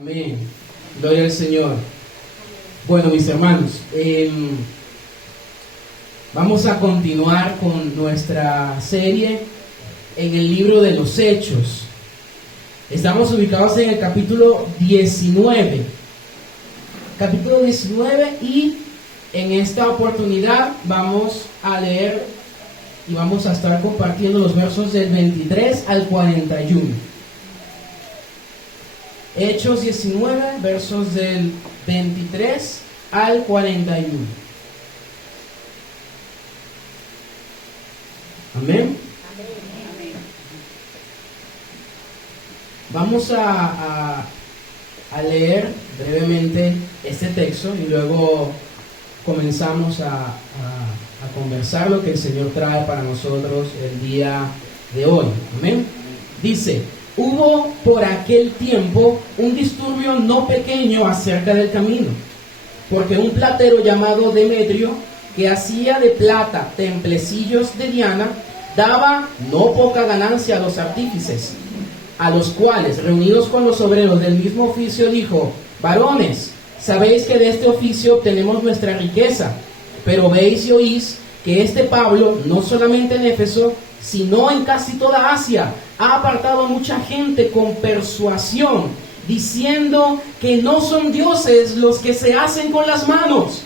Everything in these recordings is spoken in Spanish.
Amén. Gloria al Señor. Bueno, mis hermanos, vamos a continuar con nuestra serie en el libro de los Hechos. Estamos ubicados en el capítulo 19. Capítulo 19, y en esta oportunidad vamos a leer y vamos a estar compartiendo los versos del 23 al 41. Hechos 19, versos del 23 al 41. Amén. Vamos a leer brevemente este texto y luego comenzamos a conversar lo que el Señor trae para nosotros el día de hoy. Amén. Dice: hubo por aquel tiempo un disturbio no pequeño acerca del camino, porque un platero llamado Demetrio, que hacía de plata templecillos de Diana, daba no poca ganancia a los artífices, a los cuales, reunidos con los obreros del mismo oficio, dijo: varones, sabéis que de este oficio obtenemos nuestra riqueza, pero veis y oís que este Pablo, no solamente en Éfeso, sino en casi toda Asia, ha apartado a mucha gente con persuasión, diciendo que no son dioses los que se hacen con las manos.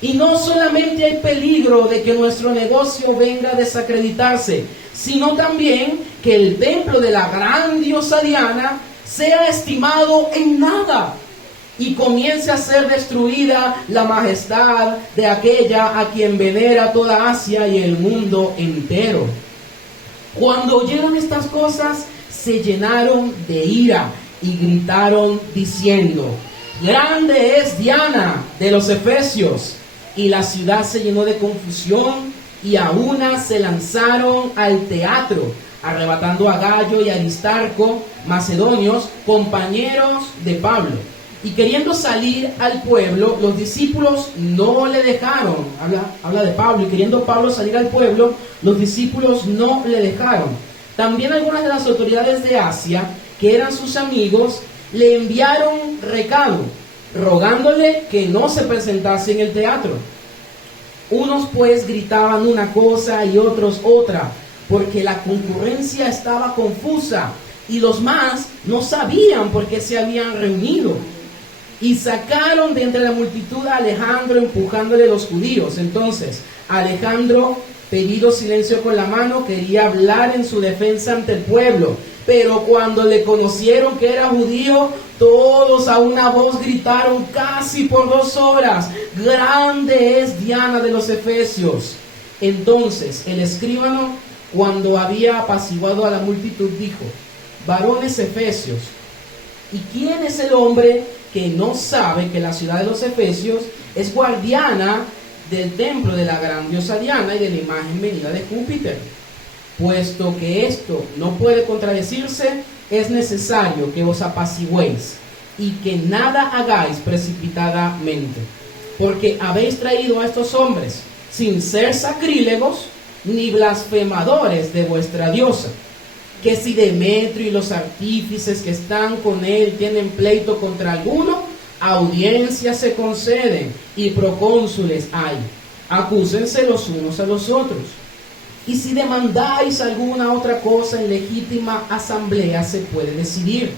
Y no solamente hay peligro de que nuestro negocio venga a desacreditarse, sino también que el templo de la gran diosa Diana sea estimado en nada, y comience a ser destruida la majestad de aquella a quien venera toda Asia y el mundo entero. Cuando oyeron estas cosas, se llenaron de ira y gritaron diciendo: grande es Diana de los Efesios. Y la ciudad se llenó de confusión, y a una se lanzaron al teatro, arrebatando a Gallo y a Aristarco, macedonios, compañeros de Pablo. Y queriendo salir al pueblo, los discípulos no le dejaron. Habla de Pablo. Y queriendo Pablo salir al pueblo, los discípulos no le dejaron. También algunas de las autoridades de Asia, que eran sus amigos, le enviaron recado, rogándole que no se presentase en el teatro. Unos pues gritaban una cosa y otros otra, porque la concurrencia estaba confusa, y los más no sabían por qué se habían reunido. Y sacaron de entre la multitud a Alejandro, empujándole los judíos. Entonces Alejandro, pedido silencio con la mano, quería hablar en su defensa ante el pueblo. Pero cuando le conocieron que era judío, todos a una voz gritaron casi por 2 horas: grande es Diana de los Efesios. Entonces el escribano, cuando había apaciguado a la multitud, dijo: varones efesios, ¿y quién es el hombre que no sabe que la ciudad de los Efesios es guardiana del templo de la gran diosa Diana y de la imagen venida de Júpiter? Puesto que esto no puede contradecirse, es necesario que os apaciguéis y que nada hagáis precipitadamente, porque habéis traído a estos hombres sin ser sacrílegos ni blasfemadores de vuestra diosa. Que si Demetrio y los artífices que están con él tienen pleito contra alguno, audiencias se conceden y procónsules hay. Acúsense los unos a los otros. Y si demandáis alguna otra cosa en legítima asamblea, se puede decidir,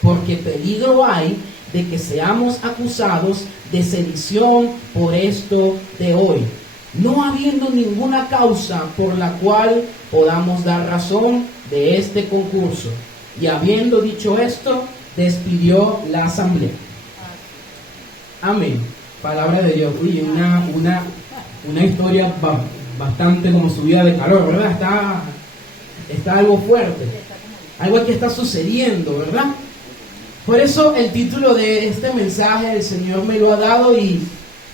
porque peligro hay de que seamos acusados de sedición por esto de hoy, no habiendo ninguna causa por la cual podamos dar razón de este concurso. Y habiendo dicho esto, despidió la asamblea. Amén. Palabra de Dios. Uy, una historia bastante como subida de calor, ¿verdad? Está algo fuerte. Algo que está sucediendo, ¿verdad? Por eso el título de este mensaje el Señor me lo ha dado, y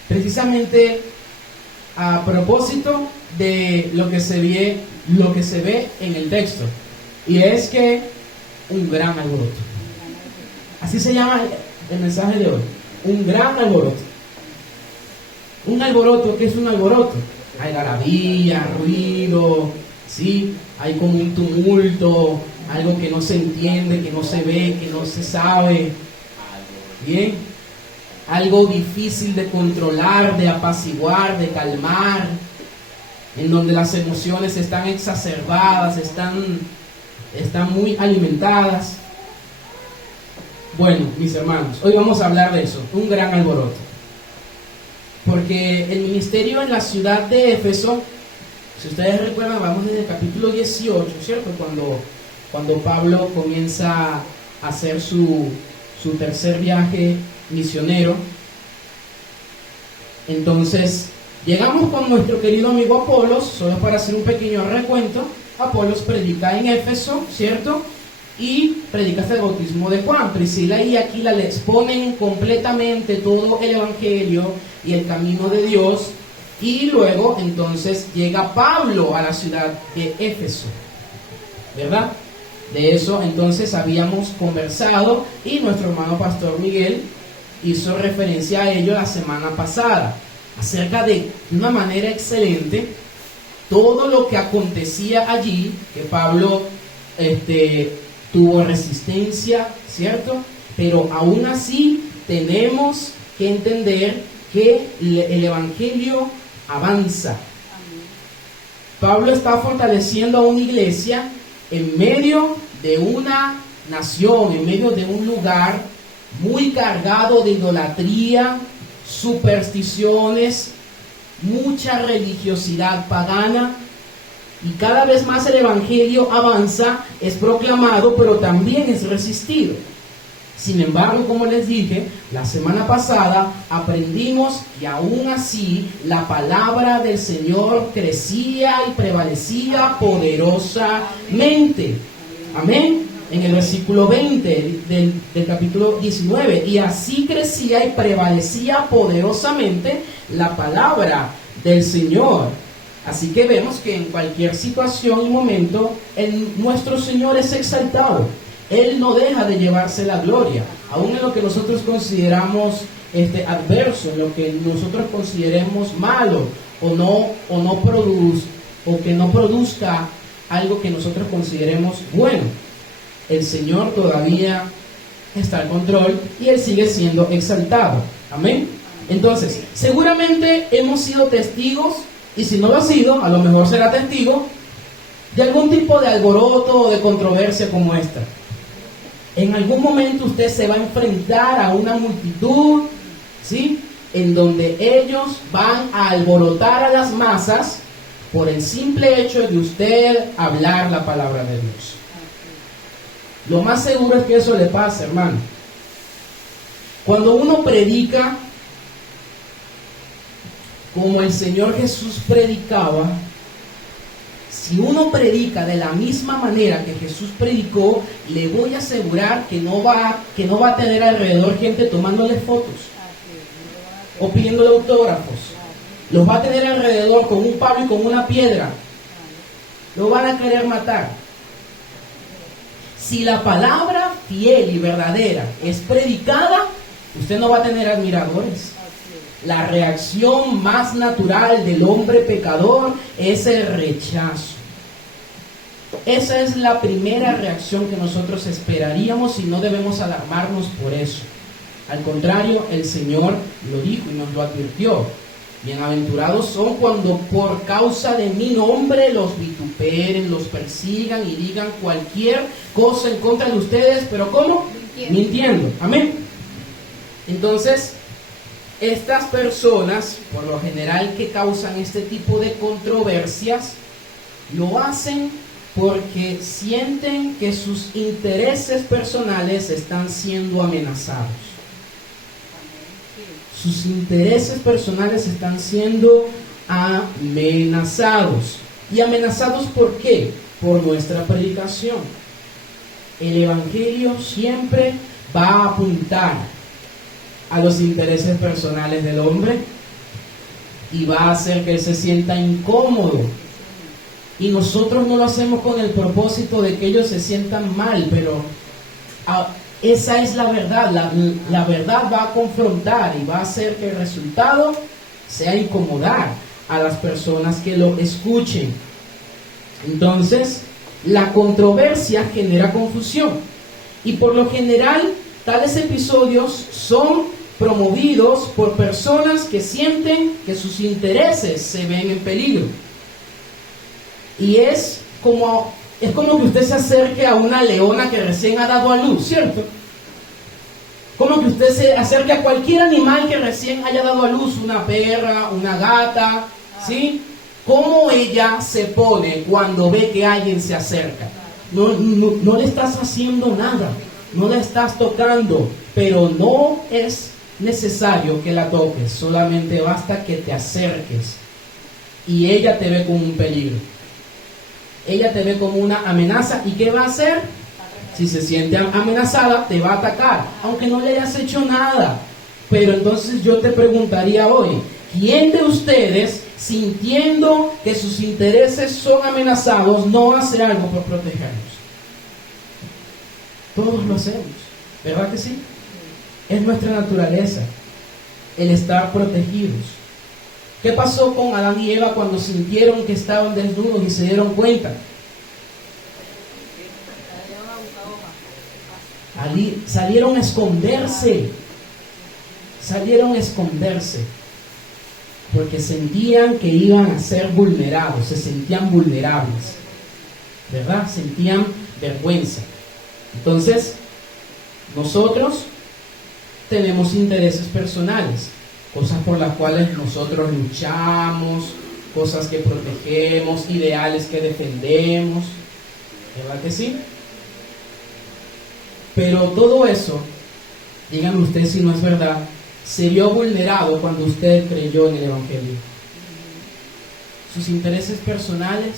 precisamente a propósito de lo que se ve en el texto, y es que un gran alboroto. Así se llama el mensaje de hoy: un gran alboroto. Un alboroto. ¿Qué es un alboroto? Hay algarabía, ruido, ¿sí? Hay como un tumulto, algo que no se entiende, que no se ve, que no se sabe. Bien, algo difícil de controlar, de apaciguar, de calmar, en donde las emociones están exacerbadas, están muy alimentadas. Bueno, mis hermanos, hoy vamos a hablar de eso, un gran alboroto. Porque el ministerio en la ciudad de Éfeso, si ustedes recuerdan, vamos desde el capítulo 18, ¿cierto? Cuando Pablo comienza a hacer su tercer viaje misionero. Entonces, llegamos con nuestro querido amigo Apolos, solo para hacer un pequeño recuento. Apolos predica en Éfeso, ¿cierto? Y predica hasta el bautismo de Juan. Priscila y Aquila le exponen completamente todo el evangelio y el camino de Dios. Y luego entonces llega Pablo a la ciudad de Éfeso, ¿verdad? De eso entonces habíamos conversado y nuestro hermano Pastor Miguel hizo referencia a ello la semana pasada, acerca de una manera excelente todo lo que acontecía allí, que Pablo tuvo resistencia, ¿cierto? Pero aún así tenemos que entender que el evangelio avanza. Pablo está fortaleciendo a una iglesia en medio de una nación, en medio de un lugar muy cargado de idolatría, supersticiones, mucha religiosidad pagana, y cada vez más el evangelio avanza, es proclamado, pero también es resistido. Sin embargo, como les dije, la semana pasada aprendimos que aún así la palabra del Señor crecía y prevalecía poderosamente. Amén. En el versículo 20 del capítulo 19. Y así crecía y prevalecía poderosamente la palabra del Señor. Así que vemos que en cualquier situación y momento, nuestro Señor es exaltado. Él no deja de llevarse la gloria, aún en lo que nosotros consideramos adverso, en lo que nosotros consideremos malo o que no produzca algo que nosotros consideremos bueno. El Señor todavía está al control y Él sigue siendo exaltado. Amén. Entonces, seguramente hemos sido testigos, y si no lo ha sido, a lo mejor será testigo de algún tipo de alboroto o de controversia como esta. En algún momento usted se va a enfrentar a una multitud, ¿sí?, en donde ellos van a alborotar a las masas por el simple hecho de usted hablar la palabra de Dios. Lo más seguro es que eso le pase, hermano. Cuando uno predica como el Señor Jesús predicaba, si uno predica de la misma manera que Jesús predicó, le voy a asegurar que no va a tener alrededor gente tomándole fotos o pidiéndole autógrafos. Los va a tener alrededor con un palo y con una piedra. Lo van a querer matar. Si la palabra fiel y verdadera es predicada, usted no va a tener admiradores. La reacción más natural del hombre pecador es el rechazo. Esa es la primera reacción que nosotros esperaríamos y no debemos alarmarnos por eso. Al contrario, el Señor lo dijo y nos lo advirtió. Bienaventurados son cuando por causa de mi nombre los vituperen, los persigan y digan cualquier cosa en contra de ustedes, pero ¿cómo? Mintiendo. Amén. Entonces, estas personas, por lo general que causan este tipo de controversias, lo hacen porque sienten que sus intereses personales están siendo amenazados. Sus intereses personales están siendo amenazados. ¿Y amenazados por qué? Por nuestra predicación. El Evangelio siempre va a apuntar a los intereses personales del hombre y va a hacer que él se sienta incómodo. Y nosotros no lo hacemos con el propósito de que ellos se sientan mal, pero esa es la verdad. La verdad va a confrontar y va a hacer que el resultado sea incomodar a las personas que lo escuchen. Entonces, la controversia genera confusión. Y por lo general, tales episodios son promovidos por personas que sienten que sus intereses se ven en peligro. Y es como que usted se acerque a una leona que recién ha dado a luz, ¿cierto? Como que usted se acerque a cualquier animal que recién haya dado a luz, una perra, una gata, ¿sí? ¿Cómo ella se pone cuando ve que alguien se acerca? No le estás haciendo nada, no la estás tocando, pero no es necesario que la toques, solamente basta que te acerques y ella te ve como un peligro. Ella te ve como una amenaza. ¿Y qué va a hacer? Si se siente amenazada, te va a atacar, aunque no le hayas hecho nada. Pero entonces yo te preguntaría hoy, ¿quién de ustedes, sintiendo que sus intereses son amenazados, no hace algo por protegerlos? Todos lo hacemos, ¿verdad que sí? Es nuestra naturaleza, el estar protegidos. ¿Qué pasó con Adán y Eva cuando sintieron que estaban desnudos y se dieron cuenta? Salieron a esconderse. Salieron a esconderse. Porque sentían que iban a ser vulnerados, se sentían vulnerables, ¿verdad? Sentían vergüenza. Entonces, nosotros tenemos intereses personales, cosas por las cuales nosotros luchamos, cosas que protegemos, ideales que defendemos, ¿verdad que sí? Pero todo eso, díganme ustedes si no es verdad, se vio vulnerado cuando usted creyó en el Evangelio. Sus intereses personales,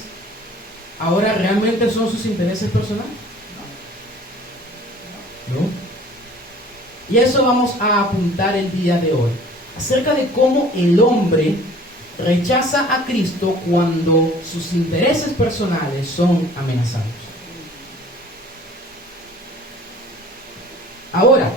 ¿ahora realmente son sus intereses personales? ¿No? Y a eso vamos a apuntar el día de hoy, acerca de cómo el hombre rechaza a Cristo cuando sus intereses personales son amenazados. Ahora,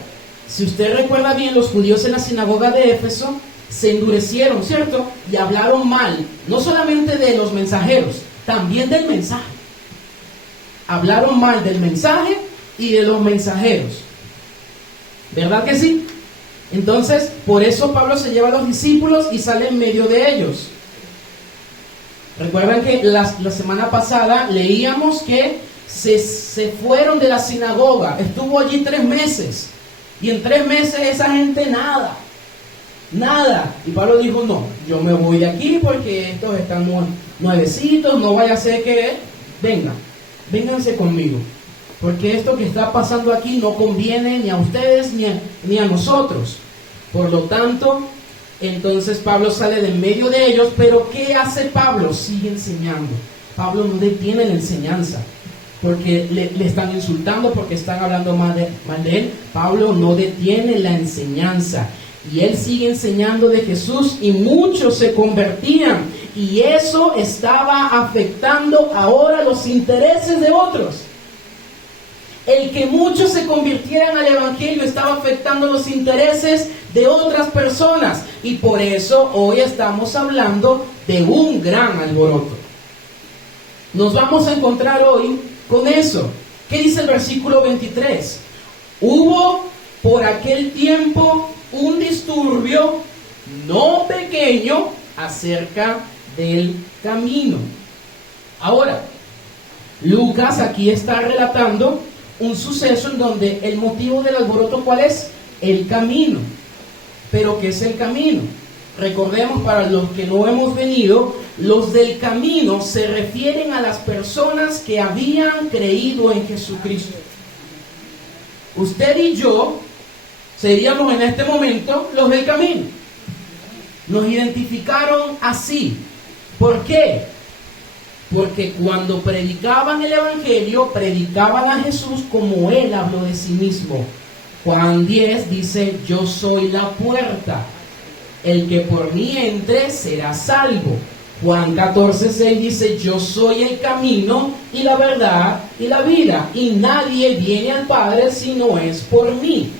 si usted recuerda bien, los judíos en la sinagoga de Éfeso se endurecieron, ¿cierto? Y hablaron mal, no solamente de los mensajeros, también del mensaje. Hablaron mal del mensaje y de los mensajeros. ¿Verdad que sí? Entonces, por eso Pablo se lleva a los discípulos y sale en medio de ellos. Recuerdan que la semana pasada leíamos que se fueron de la sinagoga, estuvo allí 3 meses. Y en 3 meses esa gente nada. Y Pablo dijo, no, yo me voy de aquí porque estos están nuevecitos, no vaya a ser que vénganse conmigo. Porque esto que está pasando aquí no conviene ni a ustedes ni a nosotros. Por lo tanto, entonces Pablo sale de en medio de ellos, pero ¿qué hace Pablo? Sigue enseñando. Pablo no detiene la enseñanza, porque le están insultando, porque están hablando mal de él. Pablo no detiene la enseñanza, y él sigue enseñando de Jesús, y muchos se convertían, y eso estaba afectando ahora los intereses de otros. El que muchos se convirtieran al Evangelio estaba afectando los intereses de otras personas, y por eso hoy estamos hablando de un gran alboroto. Nos vamos a encontrar hoy con eso. ¿Qué dice el versículo 23? Hubo por aquel tiempo un disturbio no pequeño acerca del camino. Ahora, Lucas aquí está relatando un suceso en donde el motivo del alboroto, ¿cuál es? El camino. ¿Pero qué es el camino? Recordemos, para los que no hemos venido, los del camino se refieren a las personas que habían creído en Jesucristo. Usted y yo seríamos en este momento los del camino. Nos identificaron así. ¿Por qué? Porque cuando predicaban el Evangelio, predicaban a Jesús como Él habló de sí mismo. Juan 10 dice, yo soy la puerta. El que por mí entre será salvo. Juan 14:6 dice, yo soy el camino y la verdad y la vida, y nadie viene al Padre si no es por mí.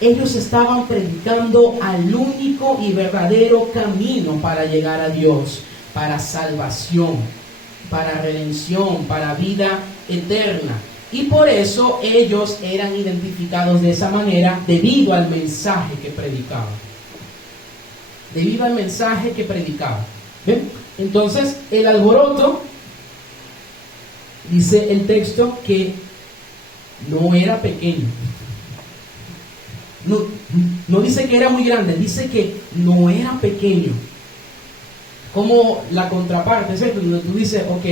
Ellos estaban predicando al único y verdadero camino para llegar a Dios, para salvación, para redención, para vida eterna. Y por eso ellos eran identificados de esa manera debido al mensaje que predicaban. Debido al mensaje que predicaban. ¿Ven? Entonces, el alboroto, dice el texto, que no era pequeño. No dice que era muy grande, dice que no era pequeño. Como la contraparte, ¿cierto? Donde tú dices, ok,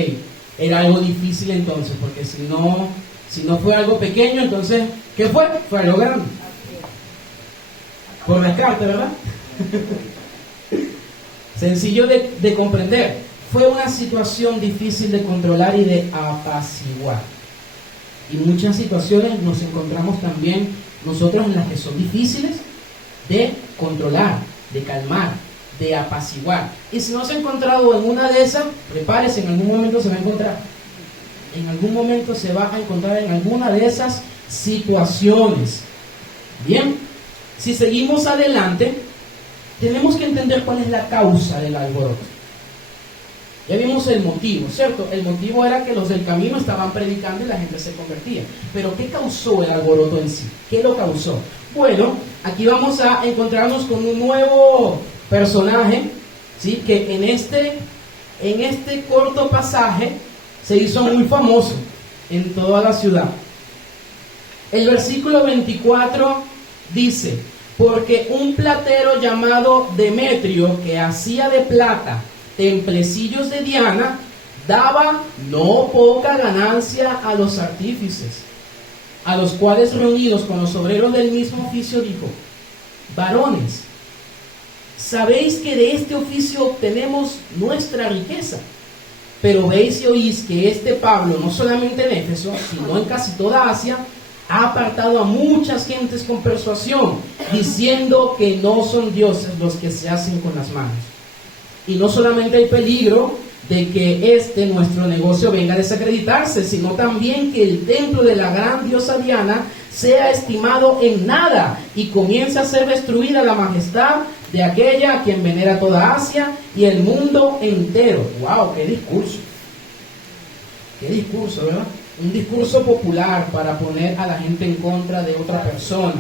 era algo difícil entonces, porque si no fue algo pequeño, entonces, ¿qué fue? Fue algo grande. Por descarte, ¿verdad? Sencillo de comprender. Fue una situación difícil de controlar y de apaciguar. Y muchas situaciones nos encontramos también nosotros en las que son difíciles de controlar, de calmar, de apaciguar. Y si no se ha encontrado en una de esas, prepárese, en algún momento se va a encontrar. En algún momento se va a encontrar en alguna de esas situaciones. Bien, si seguimos adelante, tenemos que entender cuál es la causa del alboroto. Ya vimos el motivo, ¿cierto? El motivo era que los del camino estaban predicando y la gente se convertía. Pero ¿qué causó el alboroto en sí? ¿Qué lo causó? Bueno, aquí vamos a encontrarnos con un nuevo personaje, ¿sí? Que en este corto pasaje se hizo muy famoso en toda la ciudad. El versículo 24 dice: porque un platero llamado Demetrio, que hacía de plata templecillos de Diana, daba no poca ganancia a los artífices, a los cuales, reunidos con los obreros del mismo oficio, dijo: varones, sabéis que de este oficio obtenemos nuestra riqueza. Pero veis y oís que este Pablo, no solamente en Éfeso, sino en casi toda Asia, ha apartado a muchas gentes con persuasión, diciendo que no son dioses los que se hacen con las manos. Y no solamente hay peligro de que nuestro negocio venga a desacreditarse, sino también que el templo de la gran diosa Diana sea estimado en nada y comience a ser destruida la majestad de aquella a quien venera toda Asia y el mundo entero. ¡Wow! ¡Qué discurso! ¡Qué discurso!, ¿verdad? Un discurso popular para poner a la gente en contra de otra persona.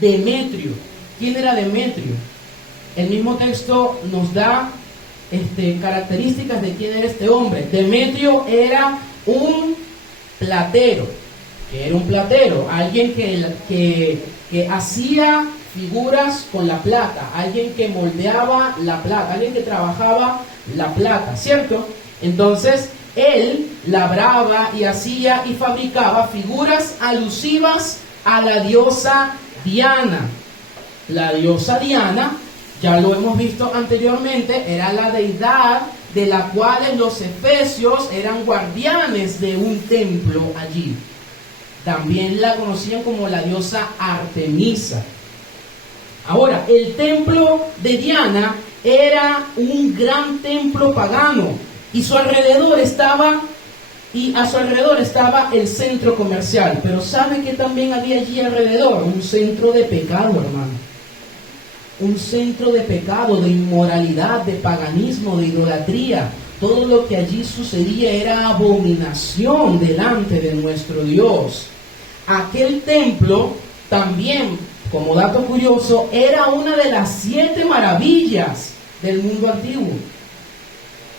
Demetrio. ¿Quién era Demetrio? El mismo texto nos da características de quién era este hombre. Demetrio era un platero. ¿Qué era un platero? Alguien que hacía figuras con la plata, alguien que moldeaba la plata, alguien que trabajaba la plata, ¿cierto? Entonces, él labraba y hacía y fabricaba figuras alusivas a la diosa Diana. La diosa Diana, ya lo hemos visto anteriormente, era la deidad de la cual los efesios eran guardianes de un templo allí. También la conocían como la diosa Artemisa. Ahora, el templo de Diana era un gran templo pagano y a su alrededor estaba el centro comercial. Pero ¿sabe qué también había allí alrededor? Un centro de pecado, hermano. Un centro de pecado, de inmoralidad, de paganismo, de idolatría. Todo lo que allí sucedía era abominación delante de nuestro Dios. Aquel templo también, como dato curioso, era una de las 7 maravillas del mundo antiguo.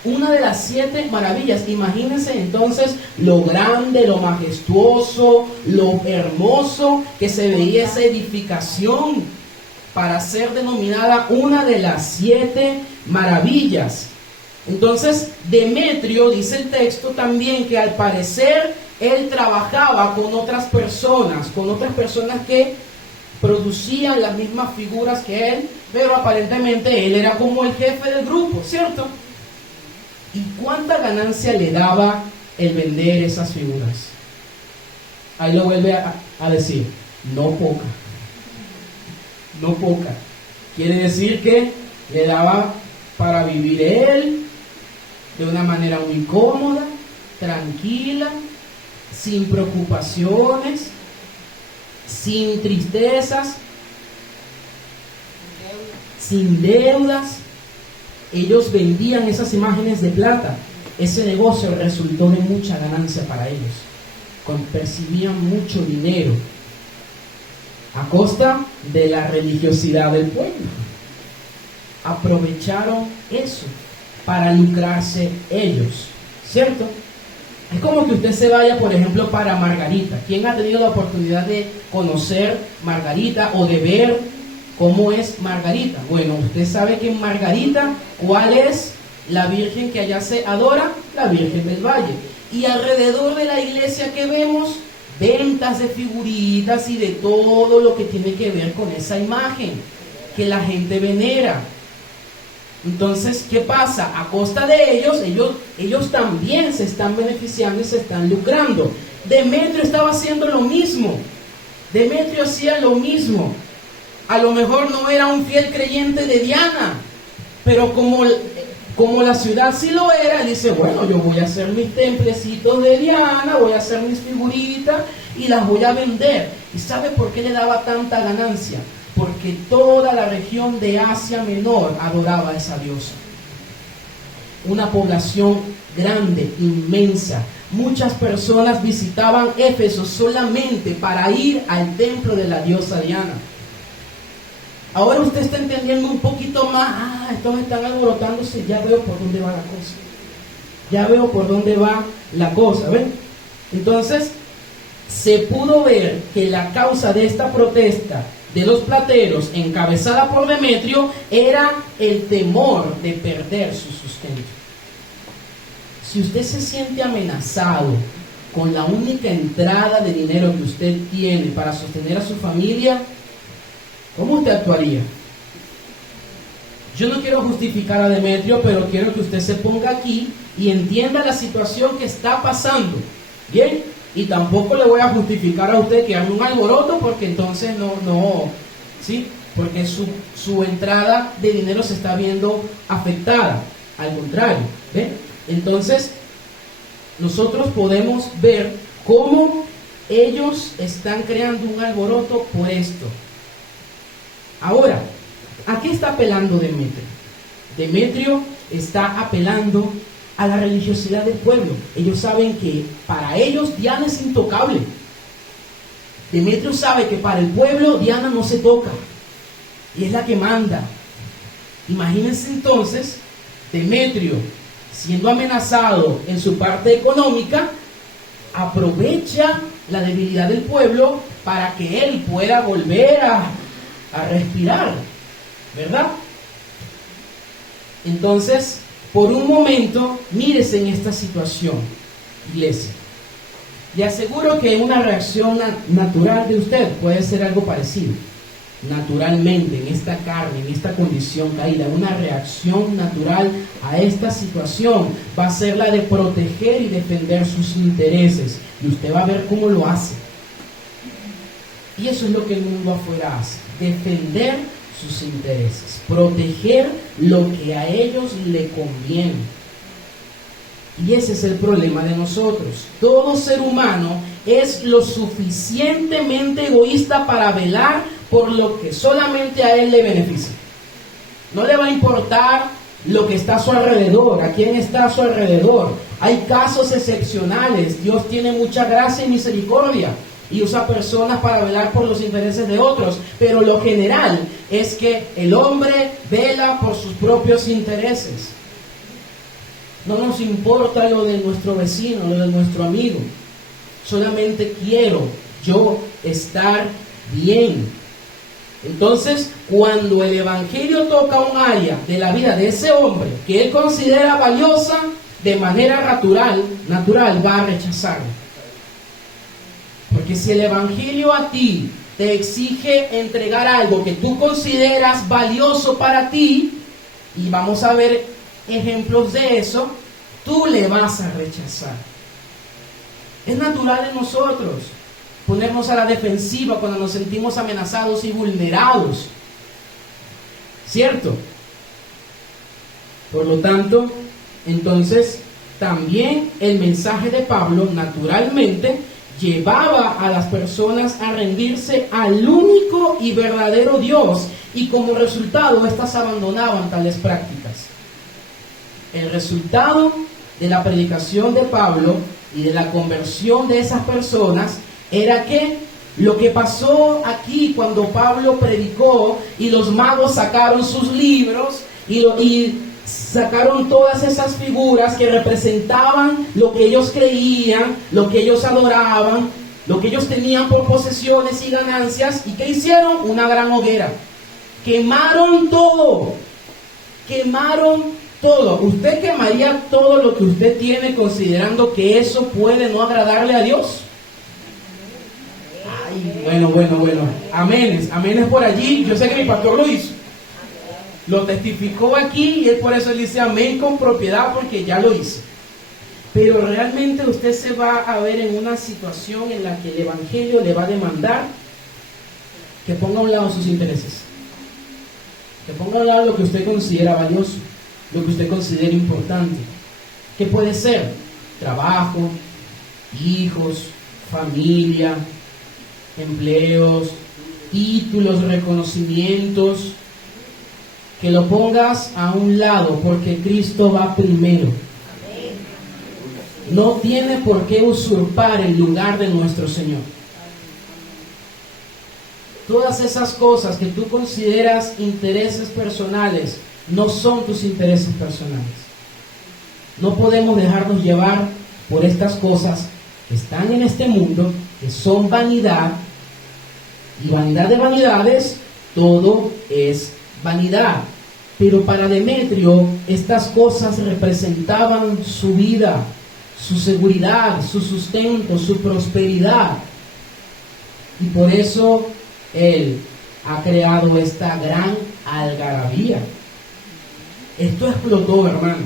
Una de las 7 maravillas. Imagínense entonces lo grande, lo majestuoso, lo hermoso que se veía esa edificación para ser denominada una de las 7 maravillas. Entonces, Demetrio, dice el texto también, que al parecer él trabajaba con otras personas que producían las mismas figuras que él, pero aparentemente él era como el jefe del grupo, ¿cierto? ¿Y cuánta ganancia le daba el vender esas figuras? Ahí lo vuelve a decir: no poca. No poca. Quiere decir que le daba para vivir él de una manera muy cómoda, tranquila, sin preocupaciones, sin tristezas, sin deudas. Ellos vendían esas imágenes de plata ese negocio resultó de mucha ganancia para ellos. Percibían mucho dinero a costa de la religiosidad del pueblo. Aprovecharon eso para lucrarse ellos, ¿cierto? Es como que usted se vaya, por ejemplo, para Margarita. ¿Quién ha tenido la oportunidad de conocer Margarita o de ver cómo es Margarita? Bueno, usted sabe que en Margarita, ¿cuál es la Virgen que allá se adora? La Virgen del Valle. Y alrededor de la iglesia que vemos, ventas de figuritas y de todo lo que tiene que ver con esa imagen que la gente venera. Entonces, ¿qué pasa? A costa de ellos también se están beneficiando y se están lucrando. Demetrio estaba haciendo lo mismo. Demetrio hacía lo mismo. A lo mejor no era un fiel creyente de Diana, pero como la ciudad sí lo era, él dice, bueno, yo voy a hacer mis templecitos de Diana, voy a hacer mis figuritas y las voy a vender. ¿Y sabe por qué le daba tanta ganancia? Porque toda la región de Asia Menor adoraba a esa diosa. Una población grande, inmensa. Muchas personas visitaban Éfeso solamente para ir al templo de la diosa Diana. Ahora usted está entendiendo un poquito más. Estos están alborotándose. Ya veo por dónde va la cosa. Ya veo por dónde va la cosa. ¿Ven? Entonces, se pudo ver que la causa de esta protesta de los plateros, encabezada por Demetrio, era el temor de perder su sustento. Si usted se siente amenazado con la única entrada de dinero que usted tiene para sostener a su familia, ¿cómo usted actuaría? Yo no quiero justificar a Demetrio, pero quiero que usted se ponga aquí y entienda la situación que está pasando. ¿Bien? Y tampoco le voy a justificar a usted que haga un alboroto, porque entonces ¿sí? Porque su entrada de dinero se está viendo afectada. Al contrario, ¿ven? Entonces, nosotros podemos ver cómo ellos están creando un alboroto por esto. Ahora, ¿a qué está apelando Demetrio? Demetrio está apelando a la religiosidad del pueblo. Ellos saben que para ellos Diana es intocable. Demetrio sabe que para el pueblo Diana no se toca y es la que manda. Imagínense entonces Demetrio, siendo amenazado en su parte económica, aprovecha la debilidad del pueblo para que él pueda volver a respirar, ¿verdad? Entonces, por un momento, mírese en esta situación, iglesia. Le aseguro que una reacción natural de usted puede ser algo parecido. Naturalmente, en esta carne, en esta condición caída, una reacción natural a esta situación va a ser la de proteger y defender sus intereses. Y usted va a ver cómo lo hace. Y eso es lo que el mundo afuera hace. Defender sus intereses, proteger lo que a ellos le conviene. Y ese es el problema de nosotros. Todo ser humano es lo suficientemente egoísta para velar por lo que solamente a él le beneficia. No le va a importar lo que está a su alrededor, a quién está a su alrededor. Hay casos excepcionales. Dios tiene mucha gracia y misericordia y usa personas para velar por los intereses de otros, pero lo general es que el hombre vela por sus propios intereses. No nos importa lo de nuestro vecino, lo de nuestro amigo. Solamente quiero yo estar bien. Entonces, cuando el evangelio toca un área de la vida de ese hombre que él considera valiosa, de manera natural va a rechazarlo. Porque si el evangelio a ti te exige entregar algo que tú consideras valioso para ti, y vamos a ver ejemplos de eso, tú le vas a rechazar. Es natural en nosotros ponernos a la defensiva cuando nos sentimos amenazados y vulnerados, ¿cierto? Por lo tanto, entonces, también el mensaje de Pablo naturalmente llevaba a las personas a rendirse al único y verdadero Dios, y como resultado estas abandonaban tales prácticas. El resultado de la predicación de Pablo y de la conversión de esas personas era que lo que pasó aquí cuando Pablo predicó y los magos sacaron sus libros y sacaron todas esas figuras que representaban lo que ellos creían, lo que ellos adoraban, lo que ellos tenían por posesiones y ganancias. ¿Y qué hicieron? Una gran hoguera. Quemaron todo. Quemaron todo. ¿Usted quemaría todo lo que usted tiene considerando que eso puede no agradarle a Dios? Ay, bueno. Aménes por allí. Yo sé que mi pastor lo hizo. Lo testificó aquí y él por eso dice amén con propiedad, porque ya lo hizo. Pero realmente usted se va a ver en una situación en la que el evangelio le va a demandar que ponga a un lado sus intereses, que ponga a un lado lo que usted considera valioso, lo que usted considera importante. ¿Qué puede ser? Trabajo, hijos, familia, empleos, títulos, reconocimientos. Que lo pongas a un lado, porque Cristo va primero. No tiene por qué usurpar el lugar de nuestro Señor. Todas esas cosas que tú consideras intereses personales no son tus intereses personales. No podemos dejarnos llevar por estas cosas que están en este mundo, que son vanidad, y vanidad de vanidades, todo es vanidad. Pero para Demetrio estas cosas representaban su vida, su seguridad, su sustento, su prosperidad. Y por eso él ha creado esta gran algarabía. Esto explotó, hermano.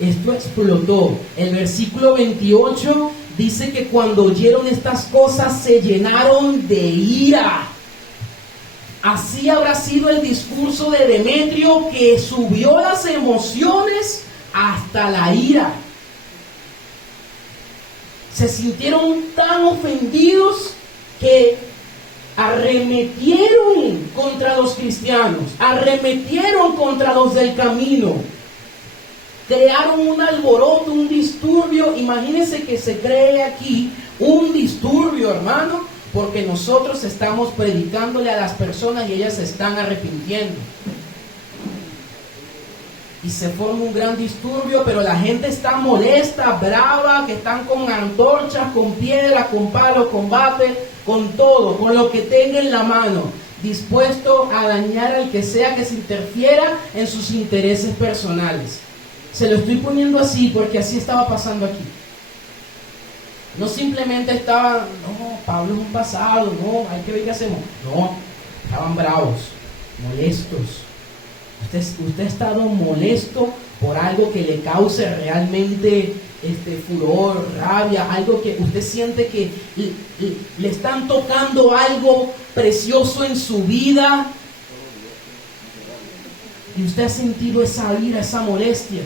Esto explotó. El versículo 28 dice que cuando oyeron estas cosas se llenaron de ira. Así habrá sido el discurso de Demetrio, que subió las emociones hasta la ira. Se sintieron tan ofendidos que arremetieron contra los cristianos, arremetieron contra los del camino, crearon un alboroto, un disturbio. Imagínense que se cree aquí un disturbio, hermano, porque nosotros estamos predicándole a las personas y ellas se están arrepintiendo. Y se forma un gran disturbio, pero la gente está molesta, brava, que están con antorchas, con piedras, con palos, con bate, con todo, con lo que tenga en la mano, dispuesto a dañar al que sea que se interfiera en sus intereses personales. Se lo estoy poniendo así porque así estaba pasando aquí. No simplemente estaban, no, Pablo es un pasado, no, hay que ver qué hacemos. No, estaban bravos, molestos. Usted ha estado molesto por algo que le cause realmente furor, rabia, algo que usted siente que le están tocando algo precioso en su vida. Y usted ha sentido esa ira, esa molestia.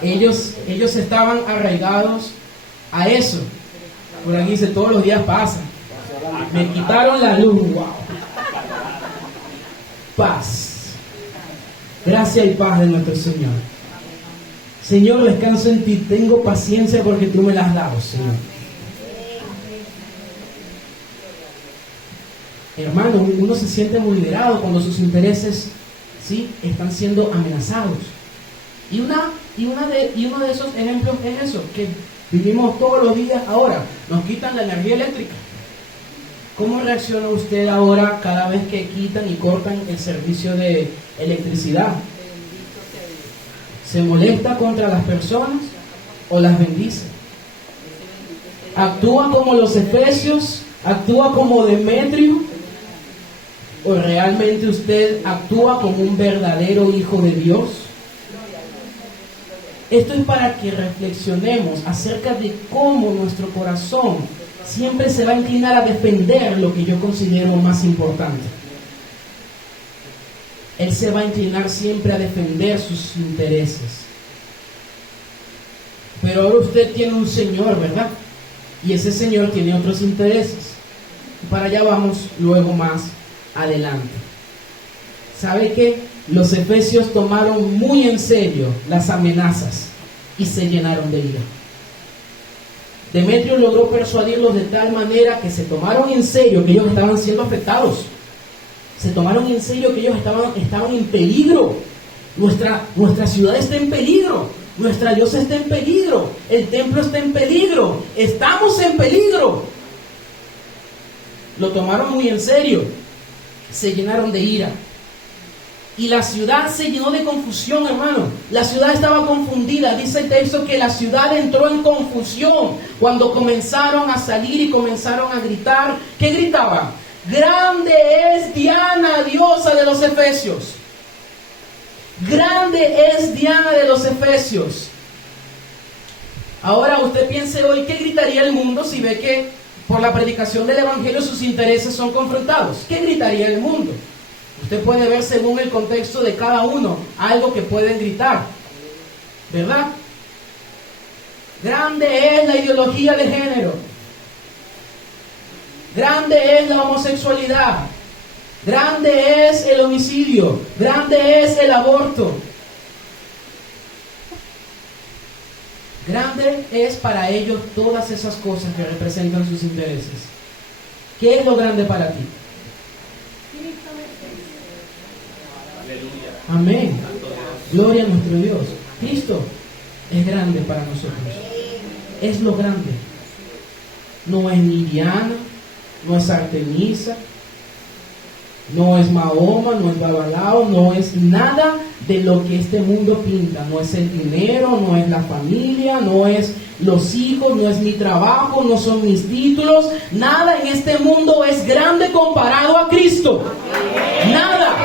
Ellos estaban arraigados a eso. Por aquí dice, todos los días pasa. Me quitaron la luz. Wow. Paz. Gracia y paz de nuestro Señor. Señor, descanso en ti. Tengo paciencia porque tú me la has dado, Señor. Hermano, uno se siente vulnerado cuando sus intereses, ¿sí?, están siendo amenazados. Y uno de esos ejemplos es eso, que vivimos todos los días ahora. Nos quitan la energía eléctrica. ¿Cómo reacciona usted ahora cada vez que quitan y cortan el servicio de electricidad? ¿Se molesta contra las personas o las bendice? ¿Actúa como los efesios? ¿Actúa como Demetrio? ¿O realmente usted actúa como un verdadero hijo de Dios? Esto es para que reflexionemos acerca de cómo nuestro corazón siempre se va a inclinar a defender lo que yo considero más importante. Él se va a inclinar siempre a defender sus intereses. Pero ahora usted tiene un Señor, ¿verdad? Y ese Señor tiene otros intereses. Y para allá vamos luego más adelante. ¿Sabe qué? los efesios tomaron muy en serio las amenazas y se llenaron de ira. Demetrio logró persuadirlos de tal manera que se tomaron en serio que ellos estaban siendo afectados. Se tomaron en serio que ellos estaban en peligro. Nuestra ciudad está en peligro. Nuestra diosa está en peligro. El templo está en peligro. Estamos en peligro. Lo tomaron muy en serio. Se llenaron de ira. Y la ciudad se llenó de confusión, hermano. La ciudad estaba confundida. Dice el texto que la ciudad entró en confusión cuando comenzaron a salir y comenzaron a gritar. ¿Qué gritaban? Grande es Diana, diosa de los efesios. Grande es Diana de los efesios. Ahora usted piense hoy, ¿qué gritaría el mundo si ve que por la predicación del evangelio sus intereses son confrontados? ¿Qué gritaría el mundo? Usted puede ver según el contexto de cada uno algo que pueden gritar, ¿verdad? Grande es la ideología de género. Grande es la homosexualidad. Grande es el homicidio. Grande es el aborto. Grande es para ellos todas esas cosas que representan sus intereses. ¿Qué es lo grande para ti? Amén. Gloria a nuestro Dios. Cristo es grande para nosotros. Es lo grande. No es ni Diana, no es Artemisa, no es Mahoma, no es Babalao, no es nada de lo que este mundo pinta. No es el dinero, no es la familia, no es los hijos, no es mi trabajo, no son mis títulos. Nada en este mundo es grande comparado a Cristo. Nada.